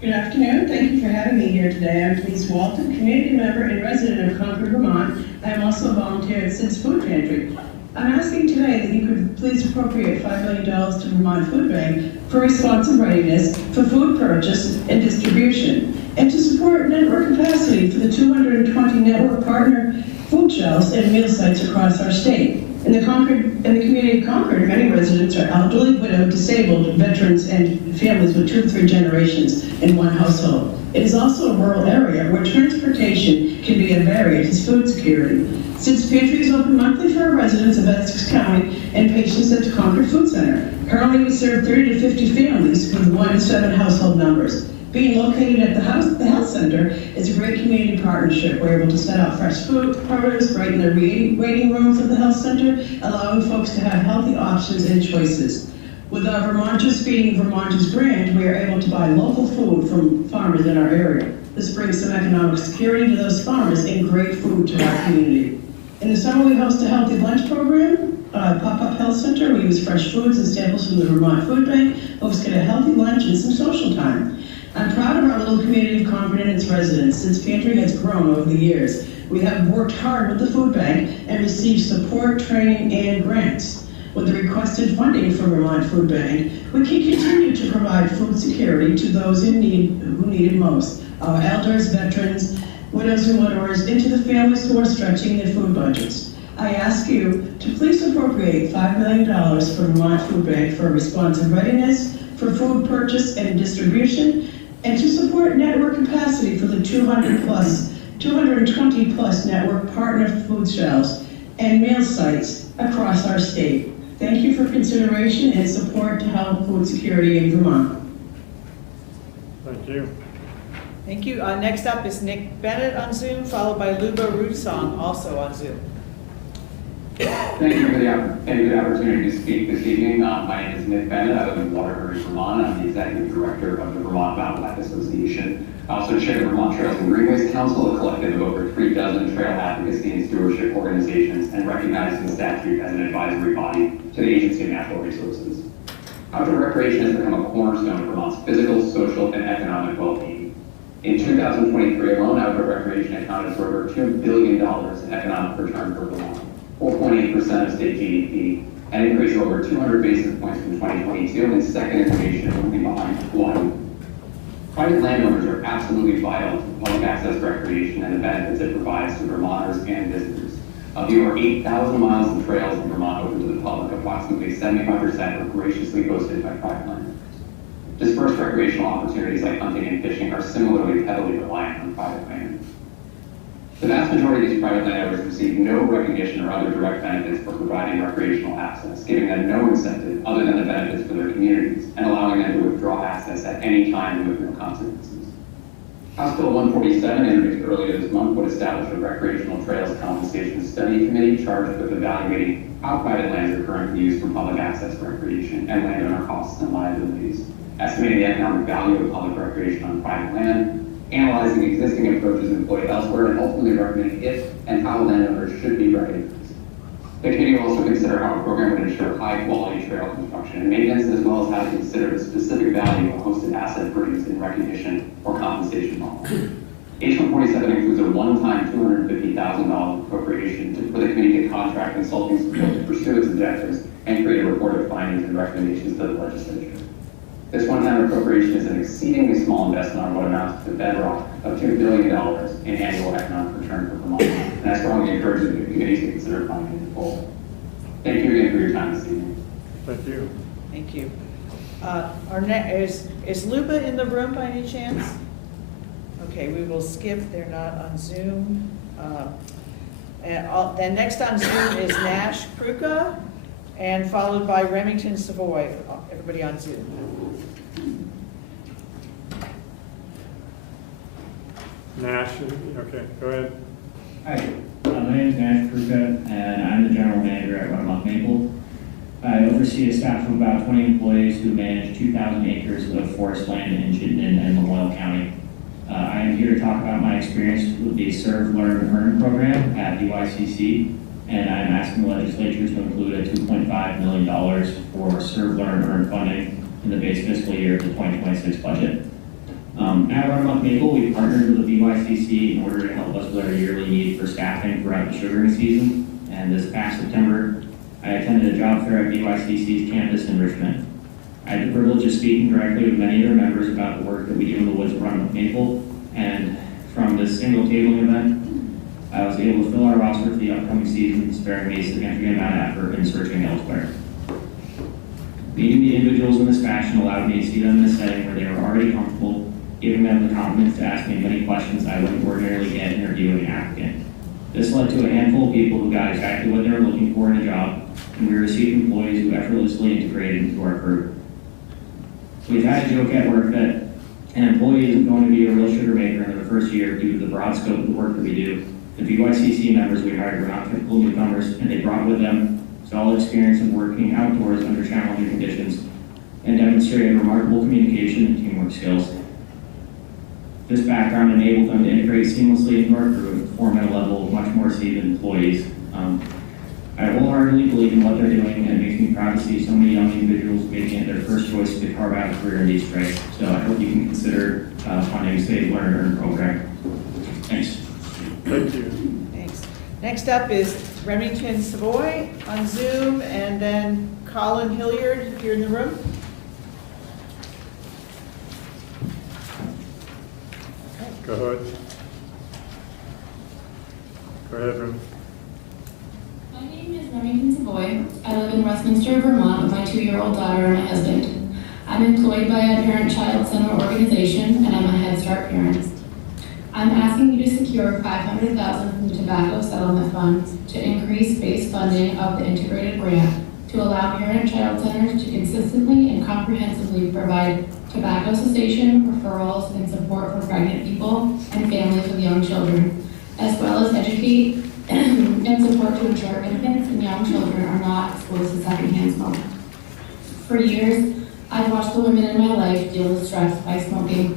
Good afternoon. Thank you for having me here today. I'm Denise Walton, community member and resident of Concord, Vermont. I am also a volunteer at Sid's Food Pantry. I'm asking today that you could please appropriate $5 million to Vermont Food Bank for responsive readiness for food purchase and distribution, and to support network capacity for the 220 network partner food shelves and meal sites across our state. In the community of Concord, many residents are elderly, widowed, disabled, veterans, and families with 2 to 3 generations in one household. It is also a rural area where transportation can be a barrier to food security. Sid's Pantry is open monthly for our residents of Essex County and patients at the Concord Food Center. Currently, we serve 30 to 50 families with 1 to 7 household members. Being located at the health center is a great community partnership. We're able to set out fresh food produce right in the waiting rooms of the health center, allowing folks to have healthy options and choices. With our Vermonters Feeding Vermonters brand, we are able to buy local food from farmers in our area. This brings some economic security to those farmers and great food to our community. In the summer, we host a healthy lunch program, pop-up health center. We use fresh foods and staples from the Vermont Food Bank. Folks get a healthy lunch and some social time. I'm proud of our little community of Concord and its residents. Sid's Pantry has grown over the years. We have worked hard with the food bank and received support, training, and grants. With the requested funding from Vermont Food Bank, we can continue to provide food security to those in need who need it most, our elders, veterans, widows and widowers, and to the families who are stretching their food budgets. I ask you to please appropriate $5 million for Vermont Food Bank for responsive readiness, for food purchase and distribution, and to support network capacity for the 220 plus network partner food shelves and meal sites across our state. Thank you for consideration and support to help food security in Vermont. Thank you. Thank you. Next up is Nick Bennett on Zoom, followed by Luba Rusong, also on Zoom. Thank you for the opportunity to speak this evening. My name is Nick Bennett. I live in Waterbury, Vermont. I'm the Executive Director of the Vermont Mountain Bike Association. I also chair the Vermont Trails and Greenways Council, a collective of over 3 dozen trail advocacy and stewardship organizations, and recognized in statute as an advisory body to the Agency of Natural Resources. Outdoor recreation has become a cornerstone of Vermont's physical, social, and economic well-being. In 2023 alone, outdoor recreation accounted for over $2 billion in economic return for Vermont, 4.8% of state GDP, an increase of over 200 basis points from 2022, and second in the nation, only behind Hawaii. Private landowners are absolutely vital to public access recreation and the benefits it provides to Vermonters and visitors. Of the over 8,000 miles of trails in Vermont open to the public, approximately 75% are graciously hosted by private landowners. Dispersed recreational opportunities like hunting and fishing are similarly heavily reliant on private land. The vast majority of these private landowners receive no recognition or other direct benefits for providing recreational access, giving them no incentive other than the benefits for their communities and allowing them to withdraw access at any time with no consequences. House Bill 147, introduced earlier this month, would establish a recreational trails compensation study committee charged with evaluating how private lands are currently used for public access recreation and landowner costs and liabilities, estimating the economic value of public recreation on private land, analyzing existing approaches employed elsewhere, and ultimately recommending if and how landowners should be recognized. The committee will also consider how a program would ensure high-quality trail construction and maintenance, as well as how to consider the specific value a hosted asset brings in recognition or compensation model. H147 includes a one-time $250,000 appropriation for the committee to contract consulting support to pursue its objectives and create a report of findings and recommendations to the legislature. This one-time appropriation is an exceedingly small investment on what amounts to the bedrock of $2 billion in annual economic return for Vermont, and I strongly encourage the committees to consider funding it in full. Thank you again for your time this evening. Thank you. Thank you. Is Luba in the room by any chance? Okay, we will skip. They're not on Zoom. Then next on Zoom is Nash Kruka, and followed by Remington Savoy. Everybody on Zoom. Nash, okay, go ahead. Hi, my name is Nash Kruka, and I'm the general manager at Runamok Maple. I oversee a staff of about 20 employees who manage 2,000 acres of forest land in Chittenden and Lamoille County. I am here to talk about my experience with the Serve, Learn, Earn program at BYCC, and I'm asking the legislature to include a $2.5 million for Serve, Learn, Earn funding in the base fiscal year of the 2026 budget. At Runamok Maple, we partnered with the BYCC in order to help us with our yearly need for staffing throughout the sugaring season, and this past September, I attended a job fair at BYCC's campus in Richmond. I had the privilege of speaking directly with many of their members about the work that we do in the woods of Runamok Maple, and from this single tabling event, I was able to fill our roster for the upcoming season, sparing me a significant amount of effort in searching elsewhere. Meeting the individuals in this fashion allowed me to see them in a setting where they were already comfortable, giving them the confidence to ask me many questions I wouldn't ordinarily get interviewing an applicant. This led to a handful of people who got exactly what they were looking for in a job, and we received employees who effortlessly integrated into our group. We've had a joke at work that an employee isn't going to be a real sugar maker in their first year due to the broad scope of the work that we do. The BYCC members we hired were not typical newcomers, and they brought with them solid experience of working outdoors under challenging conditions and demonstrated remarkable communication and teamwork skills. This background enabled them to integrate seamlessly into our group and perform at a level of much more seasoned employees. I wholeheartedly believe in what they're doing, and it makes me proud to see so many young individuals making it their first choice to carve out a career in these trades. So I hope you can consider funding Save, Learn, Earn program. Thanks. Thank you. Thanks. Next up is Remington Savoy on Zoom, and then Colin Hilliard here in the room. Go ahead. Go ahead, Rim. My name is Remington Savoy. I live in Westminster, Vermont with my 2-year-old daughter and my husband. I'm employed by a parent-child center organization, and I'm a Head Start parent. I'm asking you to secure $500,000 from the Tobacco Settlement Fund to increase base funding of the integrated grant to allow parent-child centers to consistently and comprehensively provide tobacco cessation, referrals, and support for pregnant people and families with young children, as well as educate and support to ensure infants and young children are not exposed to secondhand smoke. For years, I've watched the women in my life deal with stress by smoking.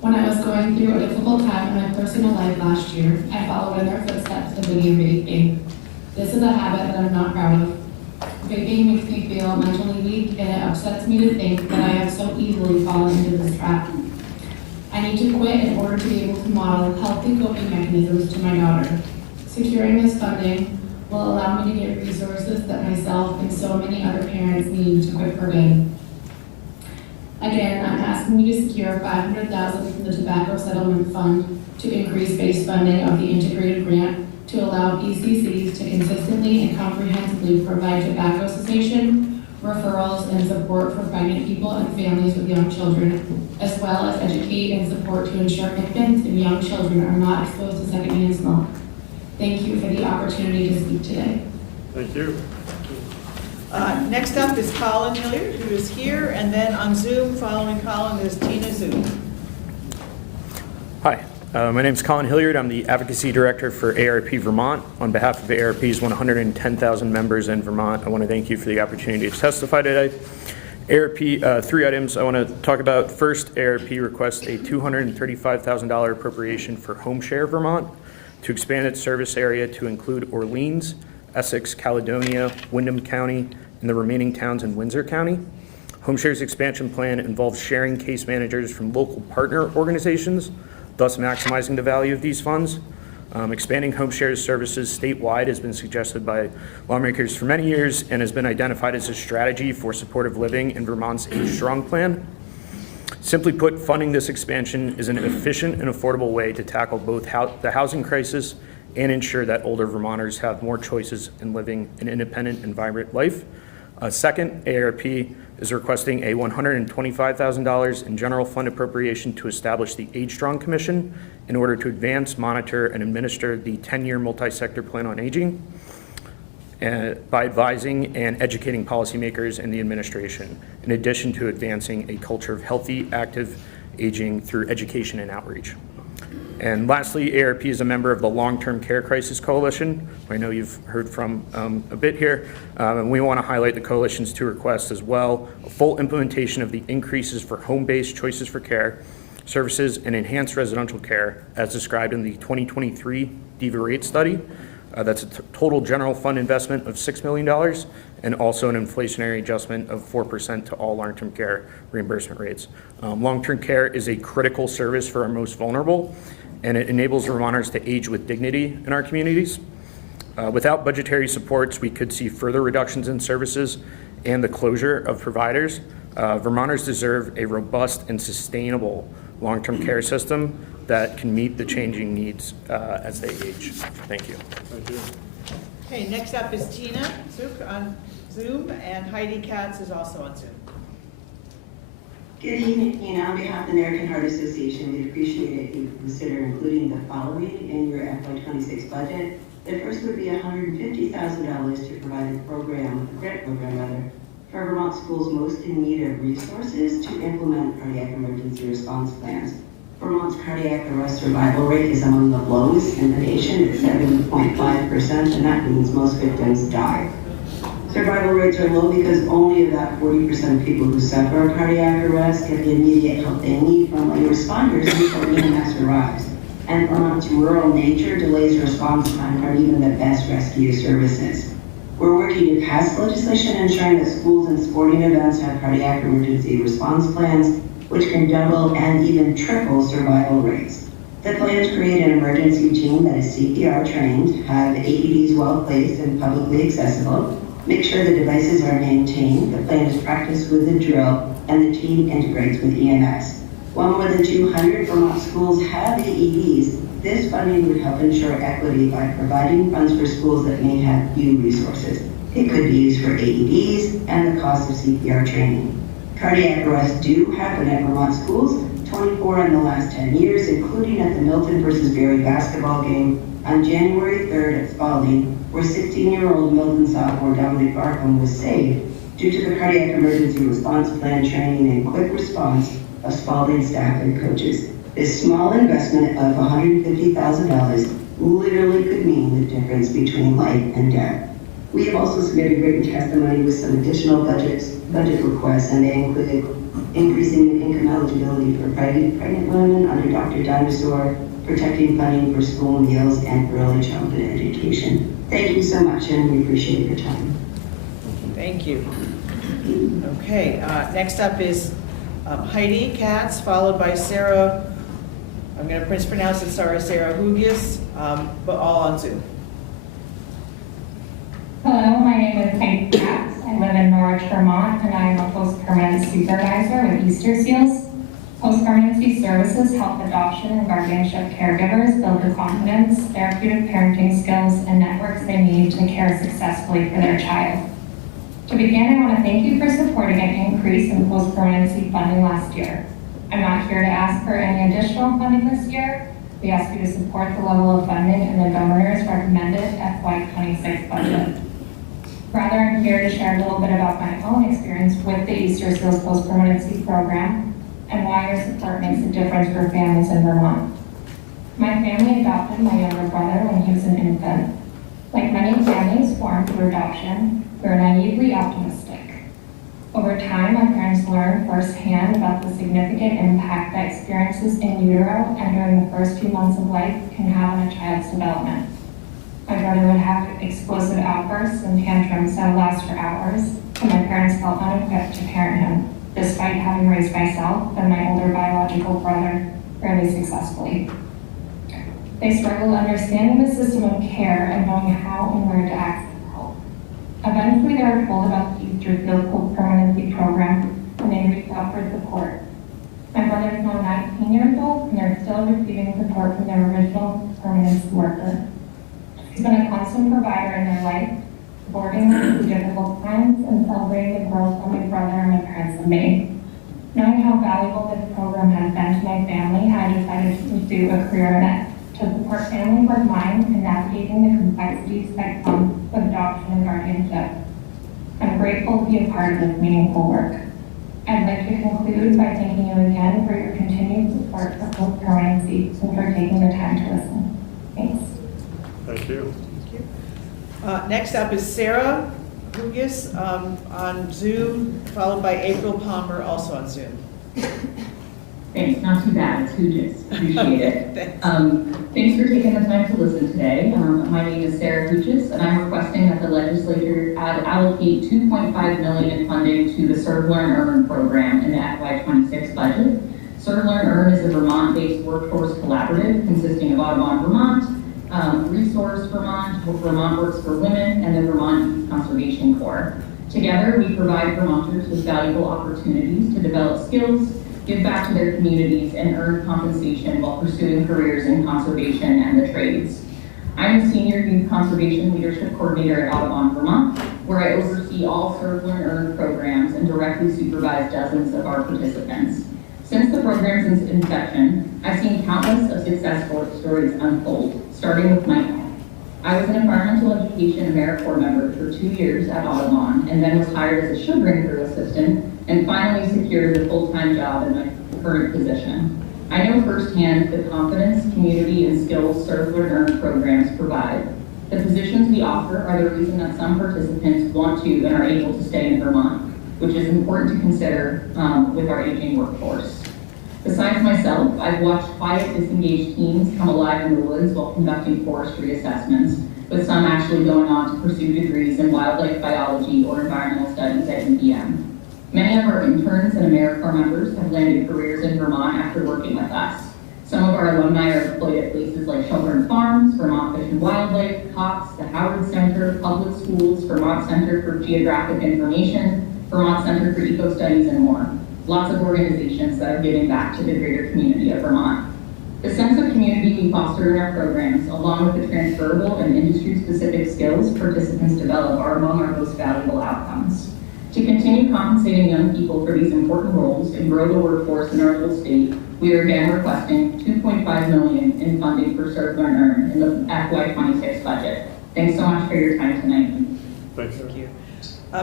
When I was going through a difficult time in my personal life last year, I followed in their footsteps of quitting vaping. This is a habit that I'm not proud of. Vaping makes me feel mentally weak, and it upsets me to think that I have so easily fallen into this trap. I need to quit in order to be able to model healthy coping mechanisms to my daughter. Securing this funding will allow me to get resources that myself and so many other parents need to quit for good. Again, I'm asking you to secure $500,000 from the Tobacco Settlement Fund to increase base funding of the integrated grant to allow PCCs to consistently and comprehensively provide tobacco cessation, referrals, and support for pregnant people and families with young children, as well as educate and support to ensure infants and young children are not exposed to secondhand smoke. Thank you for the opportunity to speak today. Thank you. Next up is Colin Hilliard, who is here, and then on Zoom, following Colin, is Tina Zoom. Hi, my name is Colin Hilliard. I'm the Advocacy Director for ARP Vermont. On behalf of ARP's 110,000 members in Vermont, I want to thank you for the opportunity to testify today. ARP, 3 items I want to talk about. First, ARP requests a $235,000 appropriation for Home Share Vermont to expand its service area to include Orleans, Essex, Caledonia, Windham County, and the remaining towns in Windsor County. HomeShare's expansion plan involves sharing case managers from local partner organizations, thus maximizing the value of these funds. Expanding HomeShare's services statewide has been suggested by lawmakers for many years and has been identified as a strategy for supportive living in Vermont's Age Strong plan. Simply put, funding this expansion is an efficient and affordable way to tackle both the housing crisis and ensure that older Vermonters have more choices in living an independent and vibrant life. Second, ARP is requesting a $125,000 in general fund appropriation to establish the Age Strong Commission in order to advance, monitor, and administer the 10-year multi-sector plan on aging by advising and educating policymakers and the administration, in addition to advancing a culture of healthy, active aging through education and outreach. And lastly, ARP is a member of the Long-Term Care Crisis Coalition. I know you've heard from a bit here. And we want to highlight the coalition's two requests as well: a full implementation of the increases for home-based choices for care services and enhanced residential care as described in the 2023 DEVA rate study. That's a total general fund investment of $6 million and also an inflationary adjustment of 4% to all long-term care reimbursement rates. Long-term care is a critical service for our most vulnerable, and it enables Vermonters to age with dignity in our communities. Without budgetary supports, we could see further reductions in services and the closure of providers. Vermonters deserve a robust and sustainable long-term care system that can meet the changing needs as they age. Thank you. Thank you. Okay, next up is Tina Zook on Zoom, and Heidi Katz is also on Zoom. Good evening, Tina. On behalf of the American Heart Association, we'd appreciate it if you consider including the following in your FY2026 budget. The first would be $150,000 to provide a grant program, for Vermont schools most in need of resources to implement cardiac emergency response plans. Vermont's cardiac arrest survival rate is among the lowest in the nation at 7.5%, and that means most victims die. Survival rates are low because only about 40% of people who suffer a cardiac arrest get the immediate help they need from lay responders until EMS arrives. And Vermont's rural nature delays response time are even the best rescue services. We're working to pass legislation ensuring that schools and sporting events have cardiac emergency response plans, which can double and even triple survival rates. The plans create an emergency team that is CPR trained, have AEDs well placed and publicly accessible, make sure the devices are maintained, the plan is practiced with the drill, and the team integrates with EMS. While more than 200 Vermont schools have AEDs, this funding would help ensure equity by providing funds for schools that may have few resources. It could be used for AEDs and the cost of CPR training. Cardiac arrests do happen at Vermont schools, 24 in the last 10 years, including at the Milton versus Berry basketball game on January 3rd at Spalding, where 16-year-old Milton sophomore Dominic Barkham was saved due to the cardiac emergency response plan training and quick response of Spalding staff and coaches. This small investment of $150,000 literally could mean the difference between life and death. We have also submitted written testimony with some additional budget requests, and they included increasing income eligibility for pregnant women under Dr. Dinosaur, protecting funding for school meals, and early childhood education. Thank you so much, and we appreciate your time. Thank you. Okay, next up is Heidi Katz, followed by Sarah, I'm going to mispronounce it, sorry, Sarah Hugis, but all on Zoom. Hello, my name is Heidi Katz. I live in Norwich, Vermont, and I am a post-permanent supervisor with Easter Seals. Post-permanency services help adoption and guardianship caregivers build the confidence, therapeutic parenting skills, and networks they need to care successfully for their child. To begin, I want to thank you for supporting an increase in post-permanency funding last year. I'm not here to ask for any additional funding this year. We ask you to support the level of funding in the governor's recommended FY2026 budget. Rather, I'm here to share a little bit about my own experience with the Easter Seals post-permanency program and why your support makes a difference for families in Vermont. My family adopted my younger brother when he was an infant. Like many families formed through adoption, we were naively optimistic. Over time, my parents learned firsthand about the significant impact that experiences in utero and during the first few months of life can have on a child's development. My brother would have explosive outbursts and tantrums that would last for hours, and my parents felt unequipped to parent him, despite having raised myself and my older biological brother fairly successful. They struggled understanding the system of care and knowing how and where to ask for help. Eventually, they were told about the Easter Seals post-permanency program, and they reached out for support. My brother is now 19 years old, and they're still receiving support from their original permanency worker. He's been a constant provider in their life, supporting them through difficult times and celebrating the growth that my brother and my parents have made. Knowing how valuable this program has been to my family, I decided to pursue a career in it to support families like mine in navigating the complexities that come with adoption and guardianship. I'm grateful to be a part of this meaningful work. I'd like to conclude by thanking you again for your continued support for post-permanency and for taking the time Thank you. Next up is Sarah Hugis on Zoom, followed by April Palmer, also on Zoom. Thanks, not too bad, it's Hugis, appreciate it. Thanks for taking the time to listen today. My name is Sarah Hugis, and I'm requesting that the legislature allocate $2.5 million in funding to the Serve, Learn, Earn program in the FY2026 budget. Serve, Learn, Earn is a Vermont-based workforce collaborative consisting of Audubon Vermont, Resource Vermont, Vermont Works for Women, and the Vermont Youth Conservation Corps. Together, we provide Vermonters with valuable opportunities to develop skills, give back to their communities, and earn compensation while pursuing careers in conservation and the trades. I'm a senior youth conservation leadership coordinator at Audubon, Vermont, where I oversee all Serve, Learn, Earn programs and directly supervise dozens of our participants. Since the program's inception, I've seen countless of success stories unfold, starting with my own. I was an environmental education AmeriCorps member for 2 years at Audubon, and then was hired as a sugaring crew assistant, and finally secured a full-time job in my current position. I know firsthand the confidence, community, and skills Serve, Learn, Earn programs provide. The positions we offer are the reason that some participants want to and are able to stay in Vermont, which is important to consider with our aging workforce. Besides myself, I've watched quiet, disengaged teens come alive in the woods while conducting forestry assessments, with some actually going on to pursue degrees in wildlife biology or environmental studies at UVM. Many of our interns and AmeriCorps members have landed careers in Vermont after working with us. Some of our alumni are employed at places like Shelburne Farms, Vermont Fish and Wildlife, Cox, the Howard Center, Public Schools, Vermont Center for Geographic Information, Vermont Center for Eco Studies, and more. Lots of organizations that are giving back to the greater community of Vermont. The sense of community we foster in our programs, along with the transferable and industry-specific skills participants develop, are among our most valuable outcomes. To continue compensating young people for these important roles and grow the workforce in our little state, we are again requesting $2.5 million in funding for Serve, Learn, Earn in the FY26 budget. Thanks so much for your time tonight. Thank you.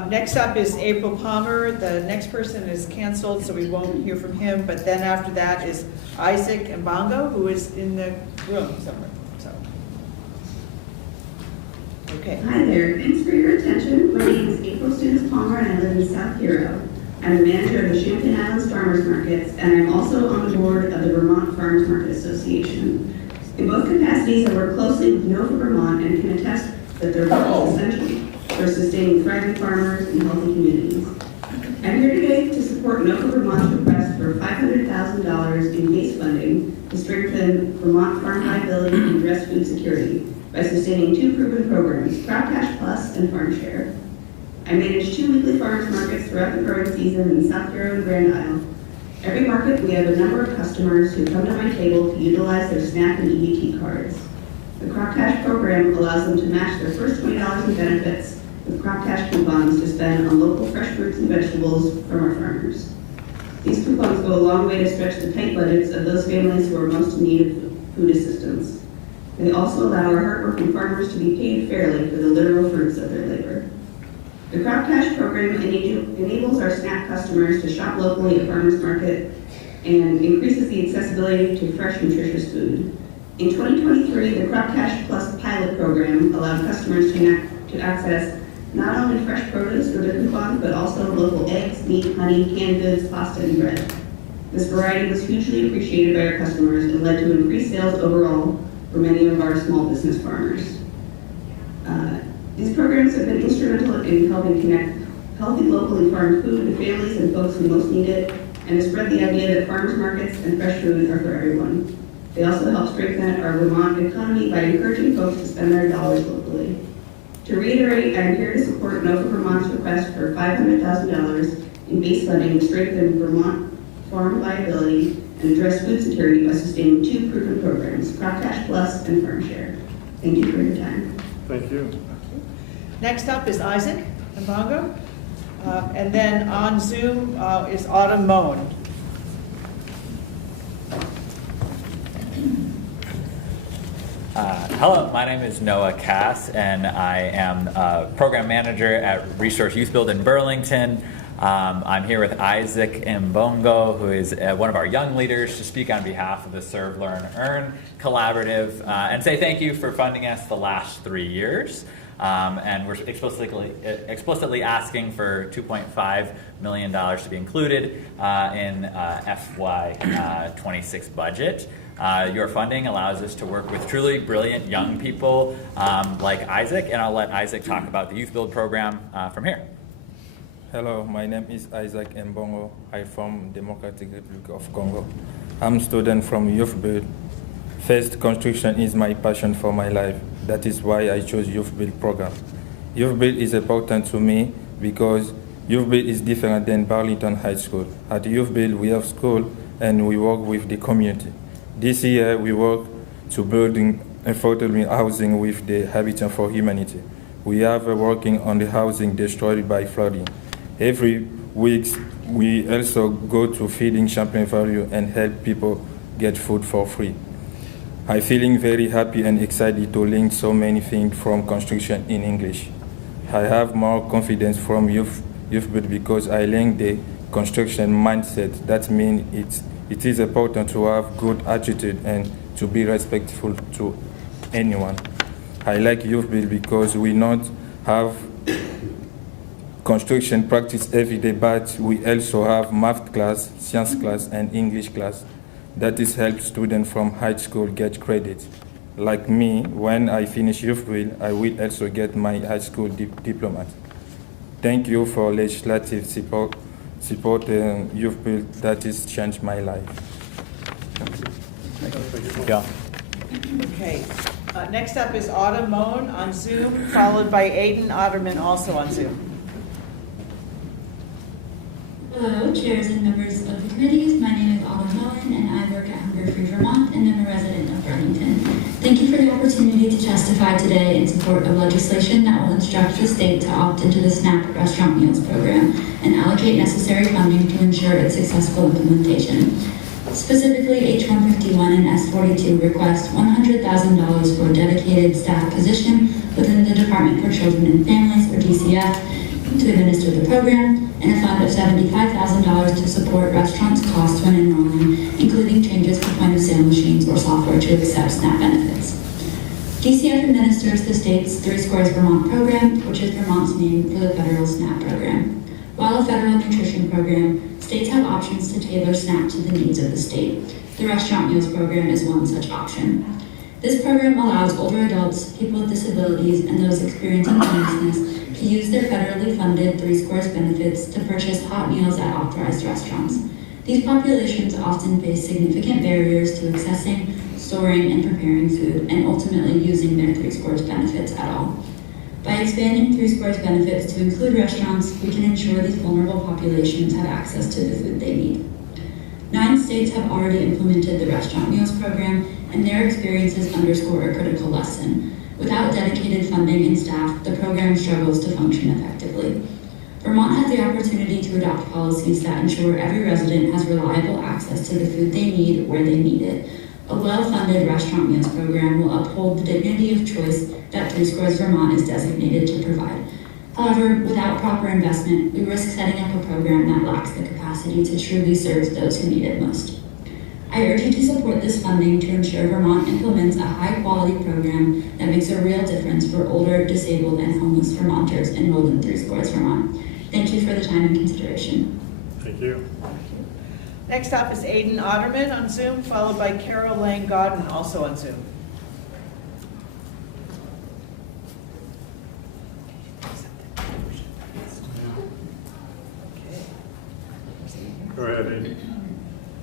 Next up is April Palmer. The next person is canceled, so we won't hear from him. But then after that is Isaac Mbongo, who is in the room somewhere. So, okay. Hi there. Thanks for your attention. My name is April Students Palmer, and I live in South Hero. I'm the manager of the Champlain Islands Farmers Markets, and I'm also on the board of the Vermont Farmers Market Association. In both capacities, I work closely with NOFA Vermont and can attest that their work is essential for sustaining thriving farmers and healthy communities. I'm here today to support NOFA Vermont's request for $500,000 in base funding to strengthen Vermont farm viability and address food security by sustaining 2 proven programs, Crop Cash Plus and Farm Share. I manage 2 weekly farmers markets throughout the growing season in South Hero and Grand Isle. Every market, we have a number of customers who come to my table to utilize their SNAP and EBT cards. The Crop Cash program allows them to match their first $20 in benefits with Crop Cash coupons to spend on local fresh fruits and vegetables from our farmers. These coupons go a long way to stretch the tight budgets of those families who are most in need of food assistance. They also allow our hardworking farmers to be paid fairly for the literal fruits of their labor. The Crop Cash program enables our SNAP customers to shop locally at farmers market and increases the accessibility to fresh, nutritious food. In 2023, the Crop Cash Plus pilot program allowed customers to access not only fresh produce for their coupons, but also local eggs, meat, honey, canned goods, pasta, and bread. This variety was hugely appreciated by our customers and led to increased sales overall for many of our small business farmers. These programs have been instrumental in helping connect healthy, locally farmed food to families and folks who most need it, and to spread the idea that farmers markets and fresh food are for everyone. They also help strengthen our Vermont economy by encouraging folks to spend their dollars locally. To reiterate, I am here to support NOFA Vermont's request for $500,000 in base funding to strengthen Vermont farm viability and address food security by sustaining 2 proven programs, Crop Cash Plus and Farm Share. Thank you for your time. Thank you. Next up is Isaac Mbongo. And then on Zoom is Autumn Moen. Hello, my name is Noah Cass, and I am Program Manager at Resource Youth Build in Burlington. I'm here with Isaac Mbongo, who is one of our young leaders, to speak on behalf of the Serve, Learn, Earn Collaborative and say thank you for funding us the last 3 years. And we're explicitly asking for $2.5 million to be included in FY2026 budget. Your funding allows us to work with truly brilliant young people like Isaac, and I'll let Isaac talk about the Youth Build program from here. Hello, my name is Isaac Mbongo. I'm from Democratic Republic of Congo. I'm a student from Youth Build. First, construction is my passion for my life. That is why I chose Youth Build program. Youth Build is important to me because Youth Build is different than Burlington High School. At Youth Build, we have school and we work with the community. This year, we work to building affordable housing with the Habitat for Humanity. We are working on the housing destroyed by flooding. Every week, we also go to Feeding Champlain Valley and help people get food for free. I'm feeling very happy and excited to learn so many things from construction in English. I have more confidence from Youth Build because I learned the construction mindset. That means it is important to have good attitude and to be respectful to anyone. I like Youth Build because we not have construction practice every day, but we also have math class, science class, and English class. That is help students from high school get credit. Like me, when I finish Youth Build, I will also get my high school diploma. Thank you for legislative support Youth Build. That has changed my life. Yeah. Okay. Next up is Autumn Moan on Zoom, followed by Aiden Otterman, also on Zoom. Hello, chairs and members of the committees. My name is Autumn Moen, and I work at Hunger Free Vermont, and I'm a resident of Burlington. Thank you for the opportunity to testify today in support of legislation that will instruct the state to opt into the SNAP Restaurant Meals Program and allocate necessary funding to ensure its successful implementation. Specifically, H151 and S42 request $100,000 for a dedicated staff position within the Department for Children and Families, or DCF, to administer the program, and a fund of $75,000 to support restaurants' costs when enrolling, including changes to point-of-sale machines or software to accept SNAP benefits. DCF administers the state's 3 Scores Vermont program, which is Vermont's name for the federal SNAP program. While a federal nutrition program, states have options to tailor SNAP to the needs of the state. The Restaurant Meals Program is one such option. This program allows older adults, people with disabilities, and those experiencing homelessness to use their federally funded 3 Scores benefits to purchase hot meals at authorized restaurants. These populations often face significant barriers to accessing, storing, and preparing food, and ultimately using their 3 Scores benefits at all. By expanding 3 Scores benefits to include restaurants, we can ensure these vulnerable populations have access to the food they need. 9 states have already implemented the Restaurant Meals Program, and their experiences underscore a critical lesson. Without dedicated funding and staff, the program struggles to function effectively. Vermont has the opportunity to adopt policies that ensure every resident has reliable access to the food they need where they need it. A well-funded Restaurant Meals Program will uphold the dignity of choice that 3 Scores Vermont is designated to provide. However, without proper investment, we risk setting up a program that lacks the capacity to truly serve those who need it most. I urge you to support this funding to ensure Vermont implements a high-quality program that makes a real difference for older, disabled, and homeless Vermonters enrolled in 3 Scores Vermont. Thank you for the time and consideration. Thank you. Next up is Aiden Otterman on Zoom, followed by Carol Lang Godden, also on Zoom. Go ahead, Aiden.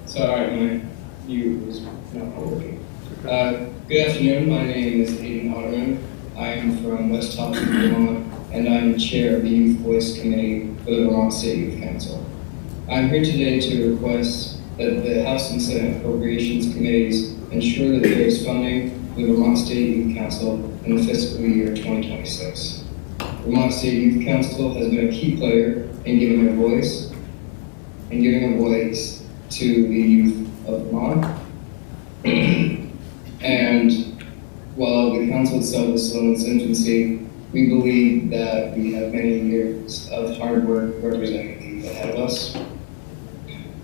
Sorry, my mute was not working. Good afternoon, my name is Aiden Otterman. I am from West Topton, Vermont, and I'm chair of the Youth Voice Committee for the Vermont State Youth Council. I'm here today to request that the House and Senate Appropriations Committees ensure that there is funding for the Vermont State Youth Council in the fiscal year 2026. Vermont State Youth Council has been a key player in giving a voice to the youth of Vermont. And while the council itself is still in its infancy, we believe that we have many years of hard work representing the youth ahead of us.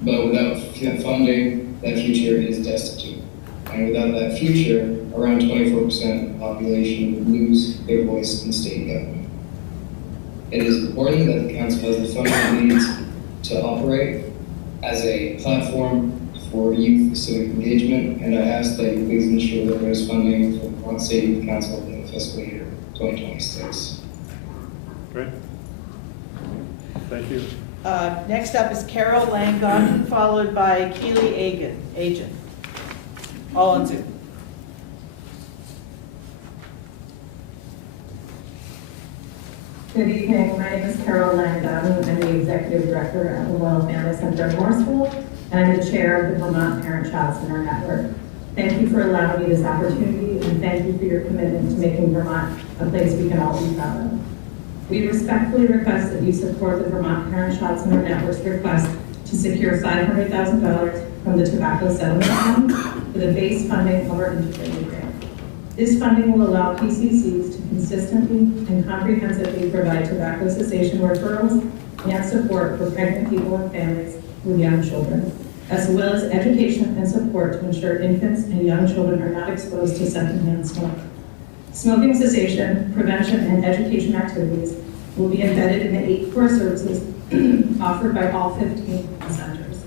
But without funding, that future is destitute. And without that future, around 24% of the population would lose their voice in state government. It is important that the council has the funding it needs to operate as a platform for youth civic engagement, and I ask that you please ensure that there is funding for the Vermont State Youth Council in the fiscal year 2026. Great. Thank you. Next up is Carol Langon, followed by Keely Agin. All on Zoom. Good evening. My name is Carol Langon. I'm the Executive Director at the Royal Family Center in Morrisville, and I'm the Chair of the Vermont Parent-Child Center Network. Thank you for allowing me this opportunity, and thank you for your commitment to making Vermont a place we can all be proud of. We respectfully request that you support the Vermont Parent-Child Center Network's request to secure $500,000 from the Tobacco Settlement Fund for the base funding of our integrated grant. This funding will allow PCCs to consistently and comprehensively provide tobacco cessation referrals and support for pregnant people and families with young children, as well as education and support to ensure infants and young children are not exposed to secondhand smoke. Smoking cessation, prevention, and education activities will be embedded in the 8 core services offered by all 15 centers.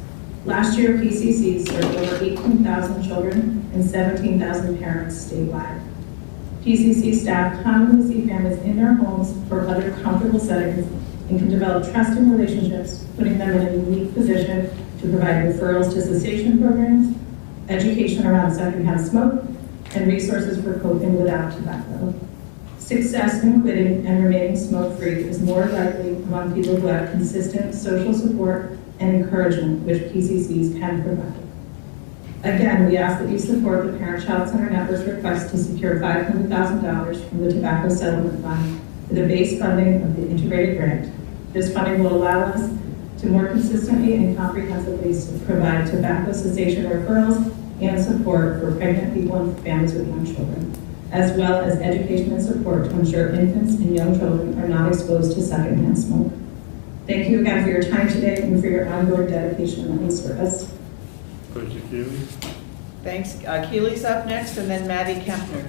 Last year, PCCs served over 18,000 children and 17,000 parents statewide. PCC staff commonly see families in their homes or other comfortable settings and can develop trusting relationships, putting them in a unique position to provide referrals to cessation programs, education around secondhand smoke, and resources for coping without tobacco. Success in quitting and remaining smoke-free is more likely among people who have consistent social support and encouragement, which PCCs can provide. Again, we ask that you support the Parent-Child Center Network's request to secure $500,000 from the Tobacco Settlement Fund for the base funding of the integrated grant. This funding will allow us to more consistently and comprehensively provide tobacco cessation referrals and support for pregnant people and families with young children, as well as education and support to ensure infants and young children are not exposed to secondhand smoke. Thank you again for your time today and for your ongoing dedication and service. Thank you, Keely. Thanks. Keely's up next, and then Maddie Kempner.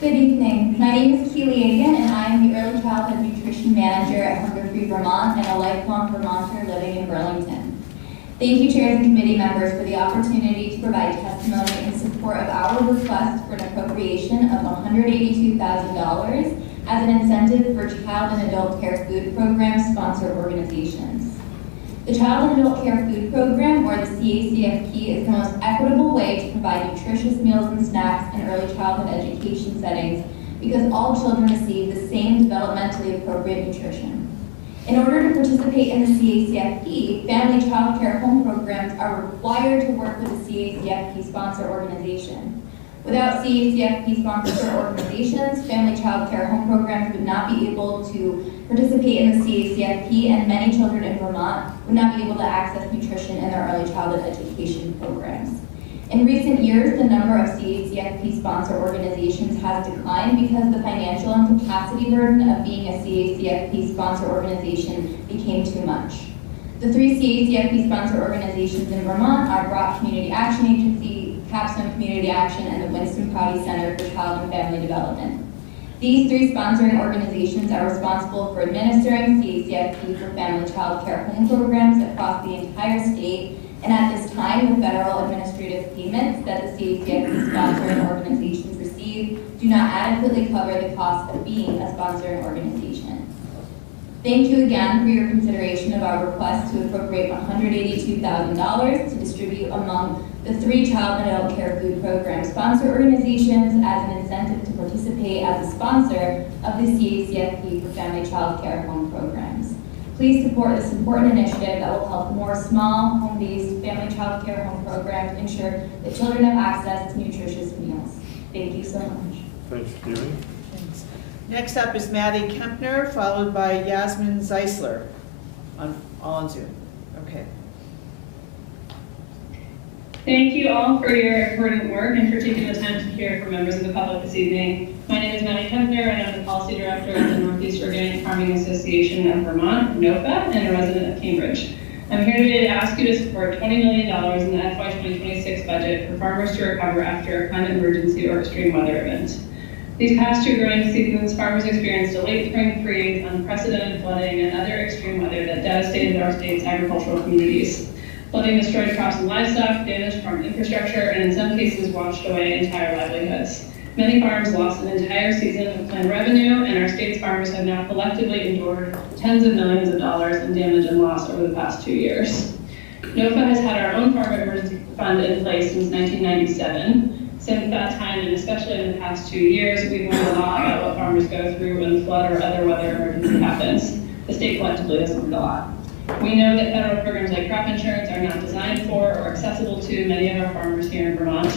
Good evening. My name is Keely Agan, and I am the Early Childhood Nutrition Manager at Hunger Free Vermont and a lifelong Vermonter living in Burlington. Thank you, chairs and committee members, for the opportunity to provide testimony in support of our request for an appropriation of $182,000 as an incentive for child and adult care food program sponsor organizations. The Child and Adult Care Food Program, or the CACFP, is the most equitable way to provide nutritious meals and snacks in early childhood education settings because all children receive the same developmentally appropriate nutrition. In order to participate in the CACFP, family child care home programs are required to work with the CACFP sponsor organization. Without CACFP sponsor organizations, family child care home programs would not be able to participate in the CACFP, and many children in Vermont would not be able to access nutrition in their early childhood education programs. In recent years, the number of CACFP sponsor organizations has declined because the financial and capacity burden of being a CACFP sponsor organization became too much. The 3 CACFP sponsor organizations in Vermont are Brock Community Action Agency, Capstone Community Action, and the Winston Prouty Center for Child and Family Development. These 3 sponsoring organizations are responsible for administering CACFP for family child care home programs across the entire state, and at this time, the federal administrative payments that the CACFP sponsoring organizations receive do not adequately cover the cost of being a sponsoring organization. Thank you again for your consideration of our request to appropriate $182,000 to distribute among the 3 child and adult care food program sponsor organizations as an incentive to participate as a sponsor of the CACFP for family child care home programs. Please support this important initiative that will help more small, home-based family child care home programs ensure that children have access to nutritious meals. Thank you so much. Thanks, Keely. Thanks. Next up is Maddie Kempner, followed by Yasmin Zeisler, all on Zoom. Okay. Thank you all for your important work and for taking the time to hear from members of the public this evening. My name is Maddie Kempner, and I'm the Policy Director at the Northeast Organic Farming Association of Vermont, NOFA, and a resident of Cambridge. I'm here today to ask you to support $20 million in the FY2026 budget for farmers to recover after a climate emergency or extreme weather event. These past two growing seasons, farmers experienced a late spring freeze, unprecedented flooding, and other extreme weather that devastated our state's agricultural communities. Flooding destroyed crops and livestock, damaged farm infrastructure, and in some cases washed away entire livelihoods. Many farms lost an entire season of planned revenue, and our state's farmers have now collectively endured tens of millions of dollars in damage and loss over the past 2 years. NOFA has had our own farm emergency fund in place since 1997. Since that time, and especially in the past 2 years, we've learned a lot about what farmers go through when a flood or other weather emergency happens. The state collectively has learned a lot. We know that federal programs like crop insurance are not designed for or accessible to many of our farmers here in Vermont.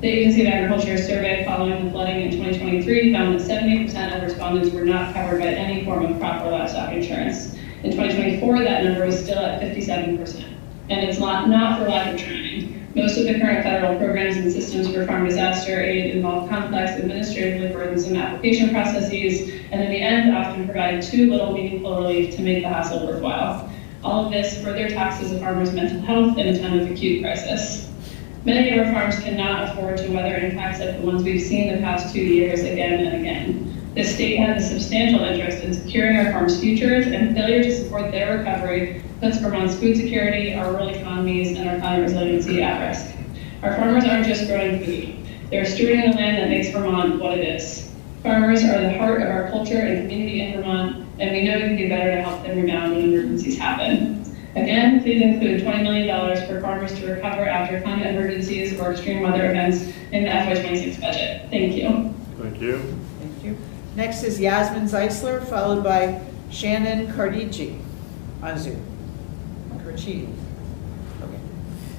The Agency of Agriculture's survey following the flooding in 2023 found that 70% of respondents were not covered by any form of crop or livestock insurance. In 2024, that number was still at 57%. And it's not for lack of trying. Most of the current federal programs and systems for farm disaster aid involve complex, administratively burdensome application processes, and in the end often provide too little meaningful relief to make the hassle worthwhile. All of this further taxes a farmer's mental health in a time of acute crisis. Many of our farms cannot afford to weather impacts like the ones we've seen the past 2 years again and again. The state has a substantial interest in securing our farms' futures, and failure to support their recovery puts Vermont's food security, our rural economies, and our climate resiliency at risk. Our farmers aren't just growing food. They're stewarding the land that makes Vermont what it is. Farmers are the heart of our culture and community in Vermont, and we know we can do better to help them rebound when emergencies happen. Again, please include $20 million for farmers to recover after climate emergencies or extreme weather events in the FY26 budget. Thank you. Thank you. Thank you. Next is Yasmin Zeisler, followed by Shannon Cardigi on Zoom. Carchidi.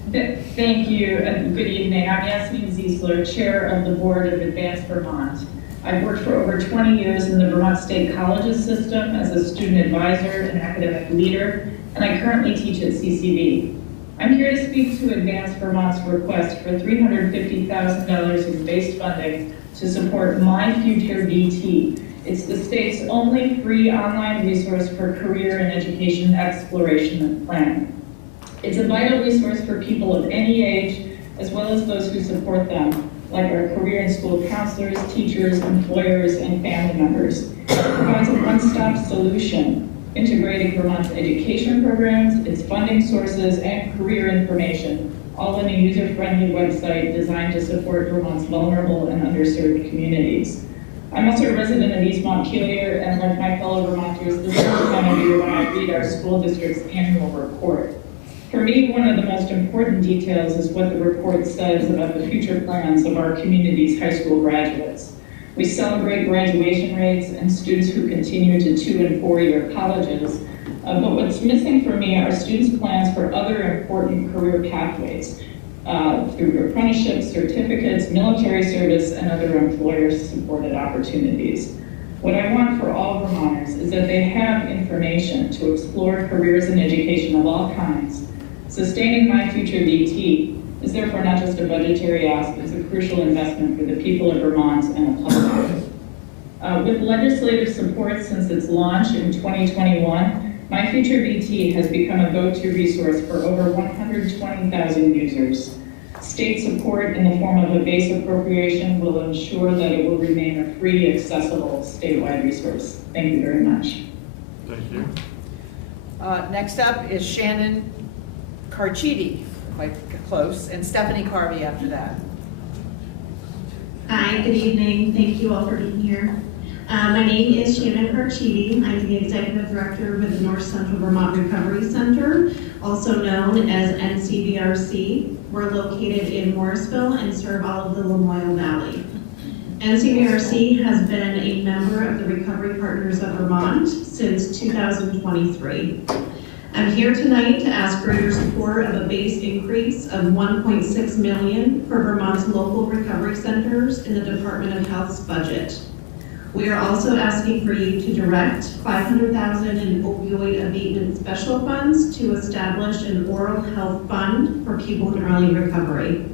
Okay. Thank you, and good evening. I'm Yasmin Zeisler, Chair of the Board of Advanced Vermont. I've worked for over 20 years in the Vermont State Colleges system as a student advisor and academic leader, and I currently teach at CCV. I'm here to speak to Advanced Vermont's request for $350,000 in base funding to support My Future VT. It's the state's only free online resource for career and education exploration and planning. It's a vital resource for people of any age, as well as those who support them, like our career and school counselors, teachers, employers, and family members. It provides a one-stop solution, integrating Vermont's education programs, its funding sources, and career information, all in a user-friendly website designed to support Vermont's vulnerable and underserved communities. I'm also a resident of East Montpelier, and like my fellow Vermonters, this is the time of year when I read our school district's annual report. For me, one of the most important details is what the report says about the future plans of our community's high school graduates. We celebrate graduation rates and students who continue to 2- and 4-year colleges, but what's missing for me are students' plans for other important career pathways through apprenticeships, certificates, military service, and other employer-supported opportunities. What I want for all Vermonters is that they have information to explore careers in education of all kinds. Sustaining My Future VT is therefore not just a budgetary ask, it's a crucial investment for the people of Vermont and the public. With legislative support since its launch in 2021, My Future VT has become a go-to resource for over 120,000 users. State support in the form of a base appropriation will ensure that it will remain a free, accessible, statewide resource. Thank you very much. Thank you. Next up is Shannon Carchidi, quite close, and Stephanie Carvey after that. Hi, good evening. Thank you all for being here. My name is Shannon Carchidi. I'm the Executive Director with the North Central Vermont Recovery Center, also known as NCVRC. We're located in Morrisville and serve all of the Lamoille Valley. NCVRC has been a member of the Recovery Partners of Vermont since 2023. I'm here tonight to ask for your support of a base increase of $1.6 million for Vermont's local recovery centers in the Department of Health's budget. We are also asking for you to direct $500,000 in opioid abatement special funds to establish an oral health fund for people in early recovery.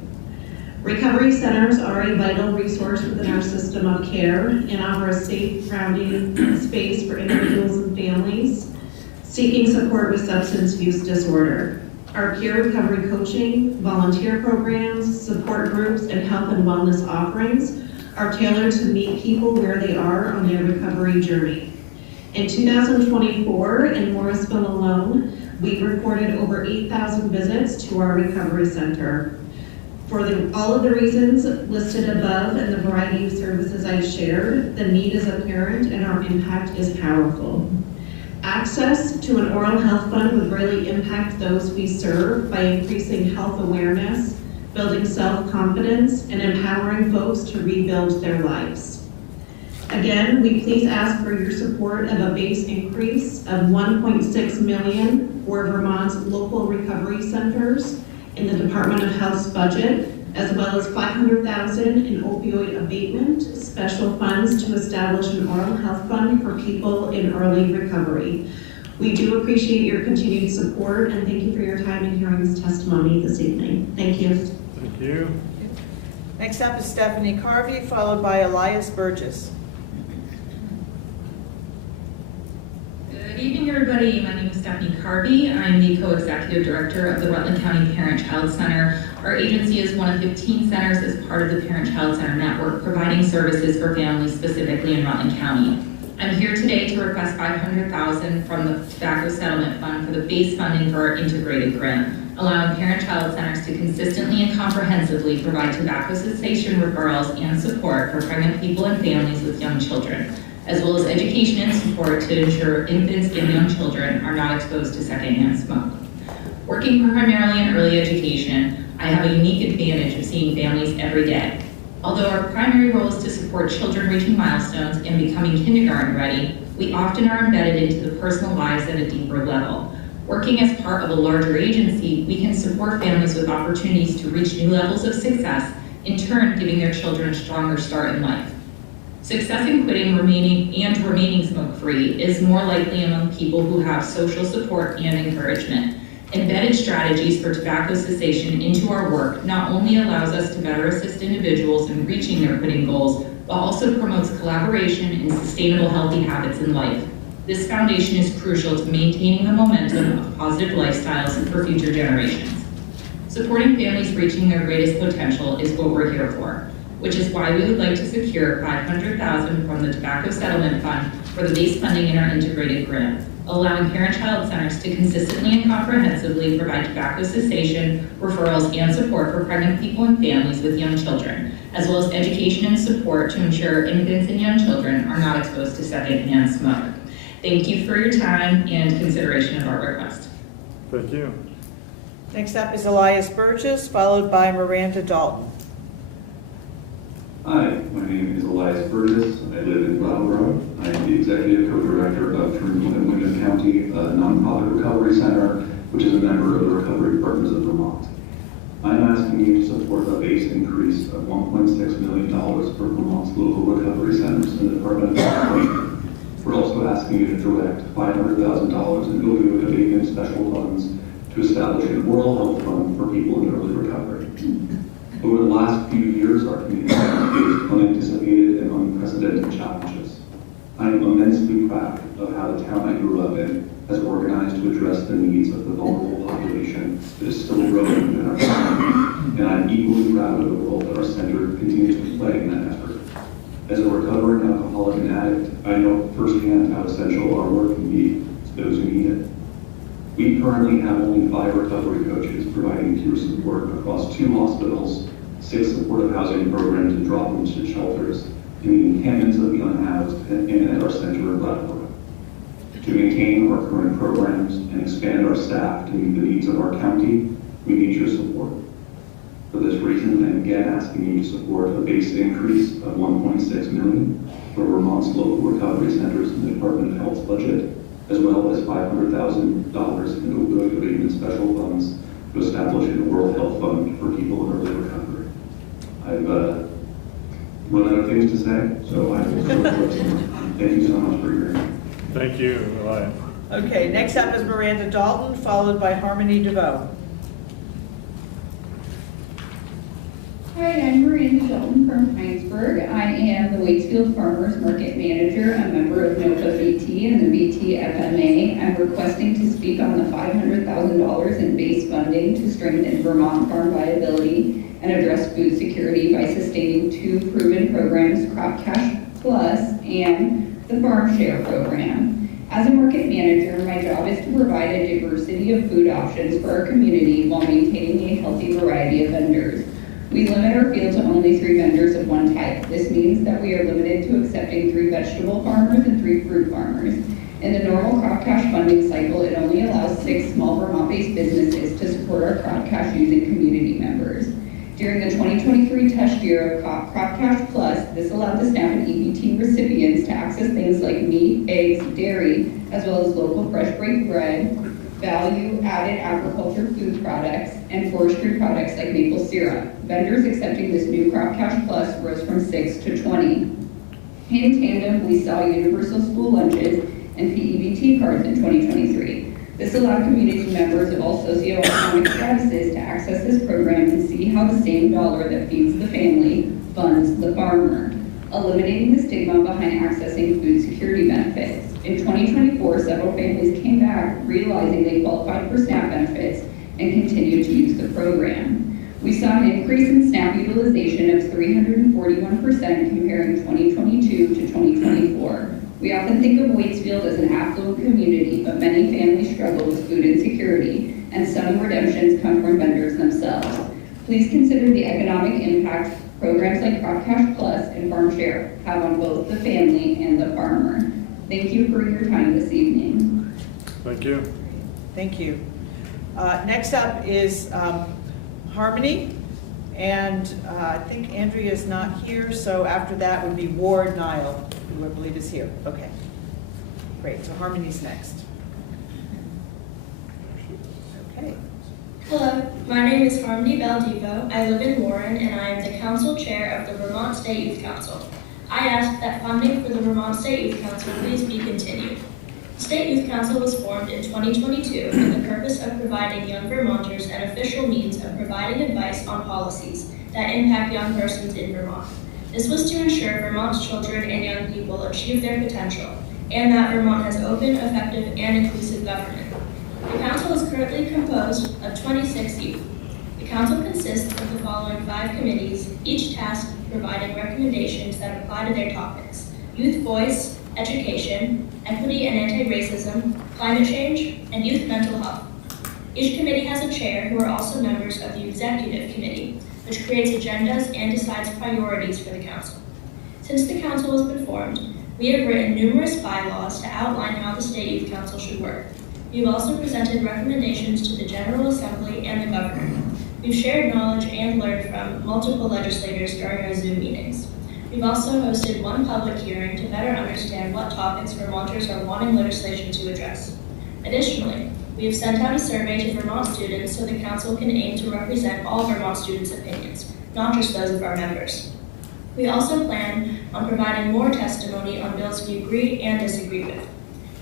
Recovery centers are a vital resource within our system of care and offer a safe, grounding space for individuals and families seeking support with substance use disorder. Our peer recovery coaching, volunteer programs, support groups, and health and wellness offerings are tailored to meet people where they are on their recovery journey. In 2024, in Morrisville alone, we recorded over 8,000 visits to our recovery center. For all of the reasons listed above and the variety of services I've shared, the need is apparent and our impact is powerful. Access to an oral health fund would really impact those we serve by increasing health awareness, building self-confidence, and empowering folks to rebuild their lives. Again, we please ask for your support of a base increase of $1.6 million for Vermont's local recovery centers in the Department of Health's budget, as well as $500,000 in opioid abatement special funds to establish an oral health fund for people in early recovery. We do appreciate your continued support, and thank you for your time in hearing this testimony this evening. Thank you. Thank you. Next up is Stephanie Carvey, followed by Elias Burgess. Good evening, everybody. My name is Stephanie Carvey. I'm the co-executive director of the Rutland County Parent-Child Center. Our agency is one of 15 centers as part of the Parent-Child Center network, providing services for families specifically in Rutland County. I'm here today to request $500,000 from the Tobacco Settlement Fund for the base funding for our integrated grant, allowing parent-child centers to consistently and comprehensively provide tobacco cessation referrals and support for pregnant people and families with young children, as well as education and support to ensure infants and young children are not exposed to secondhand smoke. Working primarily in early education, I have a unique advantage of seeing families every day. Although our primary role is to support children reaching milestones and becoming kindergarten ready, we often are embedded into the personal lives at a deeper level. Working as part of a larger agency, we can support families with opportunities to reach new levels of success, in turn giving their children a stronger start in life. Success in quitting remaining smoke-free is more likely among people who have social support and encouragement. Embedded strategies for tobacco cessation into our work not only allows us to better assist individuals in reaching their quitting goals, but also promotes collaboration and sustainable healthy habits in life. This foundation is crucial to maintaining the momentum of positive lifestyles for future generations. Supporting families reaching their greatest potential is what we're here for, which is why we would like to secure $500,000 from the Tobacco Settlement Fund for the base funding in our integrated grant, allowing parent-child centers to consistently and comprehensively provide tobacco cessation, referrals, and support for pregnant people and families with young children, as well as education and support to ensure infants and young children are not exposed to secondhand smoke. Thank you for your time and consideration of our request. Thank you. Next up is Elias Burgess, followed by Miranda Dalton. Hi, my name is Elias Burgess. I live in Brattleboro. I am the executive co-director of Trinity and Wyndham County, a nonprofit recovery center, which is a member of the Recovery Partners of Vermont. I am asking you to support a base increase of $1.6 million for Vermont's local recovery centers in the Department of Health. We're also asking you to direct $500,000 in opioid abatement special funds to establish an oral health fund for people in early recovery. Over the last few years, our community has faced unanticipated and unprecedented challenges. I am immensely proud of how the town I grew up in has organized to address the needs of the vulnerable population that is still growing in our community, and I'm equally proud of the role that our center continues to play in that effort. As a recovering alcoholic and addict, I know firsthand how essential our work can be to those who need it. We currently have only 5 recovery coaches providing peer support across 2 hospitals, 6 supportive housing programs and drop-in shelters, in the encampments of the unhoused and at our center in Brattleboro. To maintain our current programs and expand our staff to meet the needs of our county, we need your support. For this reason, I'm again asking you to support a base increase of $1.6 million for Vermont's local recovery centers in the Department of Health's budget, as well as $500,000 in opioid abatement special funds to establish an oral health fund for people in early recovery. I've run out of things to say, so I will still listen. Thank you so much for your hearing. Thank you, Eli. Okay, next up is Miranda Dalton, followed by Harmony DeVoe. Hi, I'm Miranda Dalton from Heinsberg. I am the Waitsfield Farmers Market Manager, a member of NOFA VT and the VT FMA. I'm requesting to speak on the $500,000 in base funding to strengthen Vermont farm viability and address food security by sustaining 2 proven programs, Crop Cash Plus and the Farm Share program. As a market manager, my job is to provide a diversity of food options for our community while maintaining a healthy variety of vendors. We limit our field to only 3 vendors of one type. This means that we are limited to accepting 3 vegetable farmers and 3 fruit farmers. In the normal crop cash funding cycle, it only allows 6 small Vermont-based businesses to support our crop cash using community members. During the 2023 test year of Crop Cash Plus, this allowed the SNAP and EBT recipients to access things like meat, eggs, dairy, as well as local fresh baked bread, value-added agriculture food products, and forestry products like maple syrup. Vendors accepting this new Crop Cash Plus rose from 6 to 20. In tandem, we saw universal school lunches and PEBT cards in 2023. This allowed community members of all socioeconomic statuses to access this program and see how the same dollar that feeds the family funds the farmer, eliminating the stigma behind accessing food security benefits. In 2024, several families came back realizing they qualified for SNAP benefits and continued to use the program. We saw an increase in SNAP utilization of 341% comparing 2022 to 2024. We often think of Waitsfield as an affluent community, but many families struggle with food insecurity, and some redemptions come from vendors themselves. Please consider the economic impact programs like Crop Cash Plus and Farm Share have on both the family and the farmer. Thank you for your time this evening. Thank you. Thank you. Next up is Harmony, and I think Andrea is not here, so after that would be Ward Nile, who I believe is here. Okay, great, so Harmony's next. Okay. Hello, my name is Harmony Valdivo. I live in Warren, and I am the council chair of the Vermont State Youth Council. I ask that funding for the Vermont State Youth Council please be continued. The State Youth Council was formed in 2022 with the purpose of providing young Vermonters an official means of providing advice on policies that impact young persons in Vermont. This was to ensure Vermont's children and young people achieve their potential, and that Vermont has open, effective, and inclusive government. The council is currently composed of 26 youth. The council consists of the following 5 committees, each tasked with providing recommendations that apply to their topics: youth voice, education, equity and anti-racism, climate change, and youth mental health. Each committee has a chair who are also members of the executive committee, which creates agendas and decides priorities for the council. Since the council has been formed, we have written numerous bylaws to outline how the State Youth Council should work. We have also presented recommendations to the General Assembly and the Governor. We've shared knowledge and learned from multiple legislators during our Zoom meetings. We've also hosted one public hearing to better understand what topics Vermonters are wanting legislation to address. Additionally, we have sent out a survey to Vermont students so the council can aim to represent all Vermont students' opinions, not just those of our members. We also plan on providing more testimony on bills we agree and disagree with.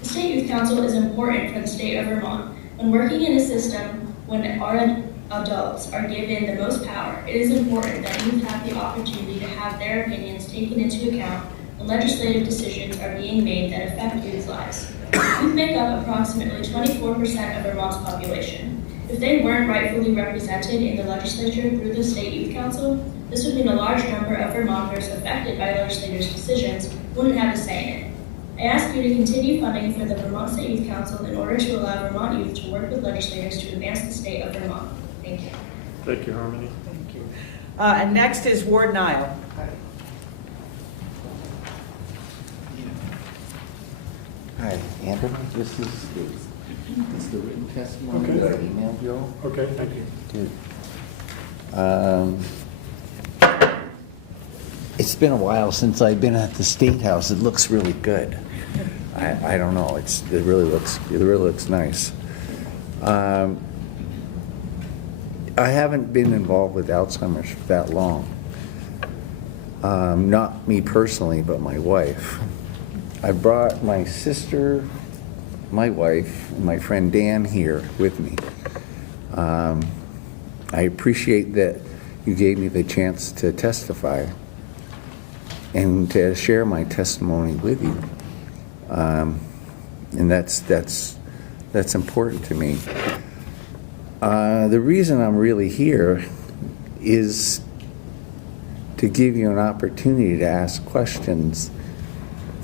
The State Youth Council is important for the state of Vermont. When working in a system when our adults are given the most power, it is important that youth have the opportunity to have their opinions taken into account when legislative decisions are being made that affect youth's lives. Youth make up approximately 24% of Vermont's population. If they weren't rightfully represented in the legislature through the State Youth Council, this would mean a large number of Vermonters affected by legislators' decisions wouldn't have a say in it. I ask you to continue funding for the Vermont State Youth Council in order to allow Vermont youth to work with legislators to advance the state of Vermont. Thank you. Thank you, Harmony. Thank you. And next is Ward Nile. Hi, Andrew. This is the written testimony Okay. that I emailed you all. Okay, thank you. Good. It's been a while since I've been at the State House. It looks really good. I don't know. It really looks nice. I haven't been involved with Alzheimer's for that long. not me personally, but my wife. I brought my sister, my wife, and my friend Dan here with me. I appreciate that you gave me the chance to testify and to share my testimony with you. And that's important to me. The reason I'm really here is to give you an opportunity to ask questions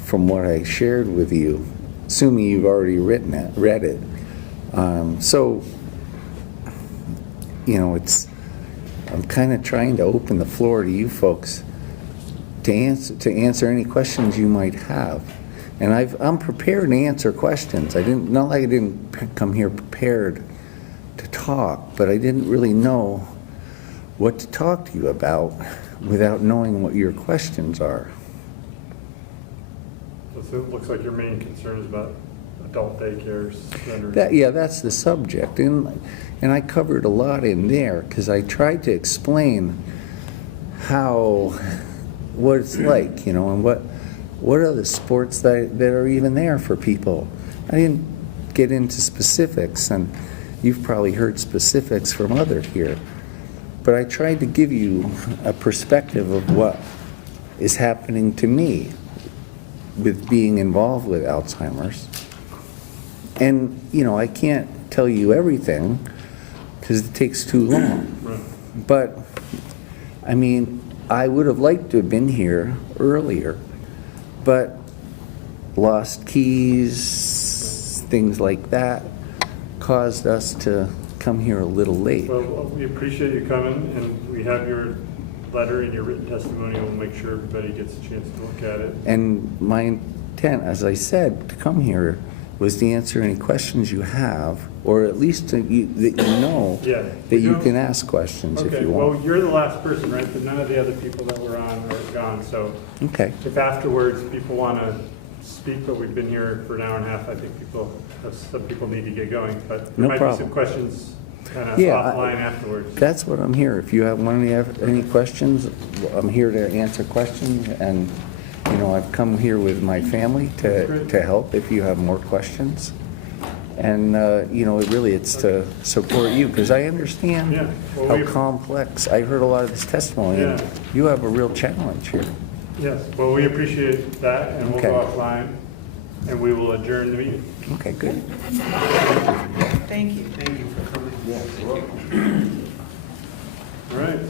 from what I shared with you, assuming you've already read it. So, you know, I'm kind of trying to open the floor to you folks to answer any questions you might have. And I'm prepared to answer questions. Not like I didn't come here prepared to talk, but I didn't really know what to talk to you about without knowing what your questions are. So it looks like your main concern is about adult daycares. That's the subject. And I covered a lot in there because I tried to explain what it's like, you know, and what are the sports that are even there for people. I didn't get into specifics, and you've probably heard specifics from others here. But I tried to give you a perspective of what is happening to me with being involved with Alzheimer's. And, you know, I can't tell you everything because it takes too long. Right. But, I mean, I would have liked to have been here earlier, but lost keys, things like that, caused us to come here a little late. Well, we appreciate you coming, and we have your letter and your written testimony. We'll make sure everybody gets a chance to look at it. And my intent, as I said, to come here was to answer any questions you have, or at least that you know that you can ask questions if you want. Well, you're the last person, right? But none of the other people that were on are gone. So okay. If afterwards people want to speak, but we've been here for an hour and a half, I think some people need to get going. But there might be some questions kind of offline afterwards. That's what I'm here. If you have any questions, I'm here to answer questions. And you know, I've come here with my family to help if you have more questions. And, you know, it's to support you because I understand how complex. I heard a lot of this testimony. And you have a real challenge here. Yes. Well, we appreciate that, and we'll go offline, and we will adjourn the meeting. Okay, good. Thank you. Thank you for coming. Yes, you're welcome. All right.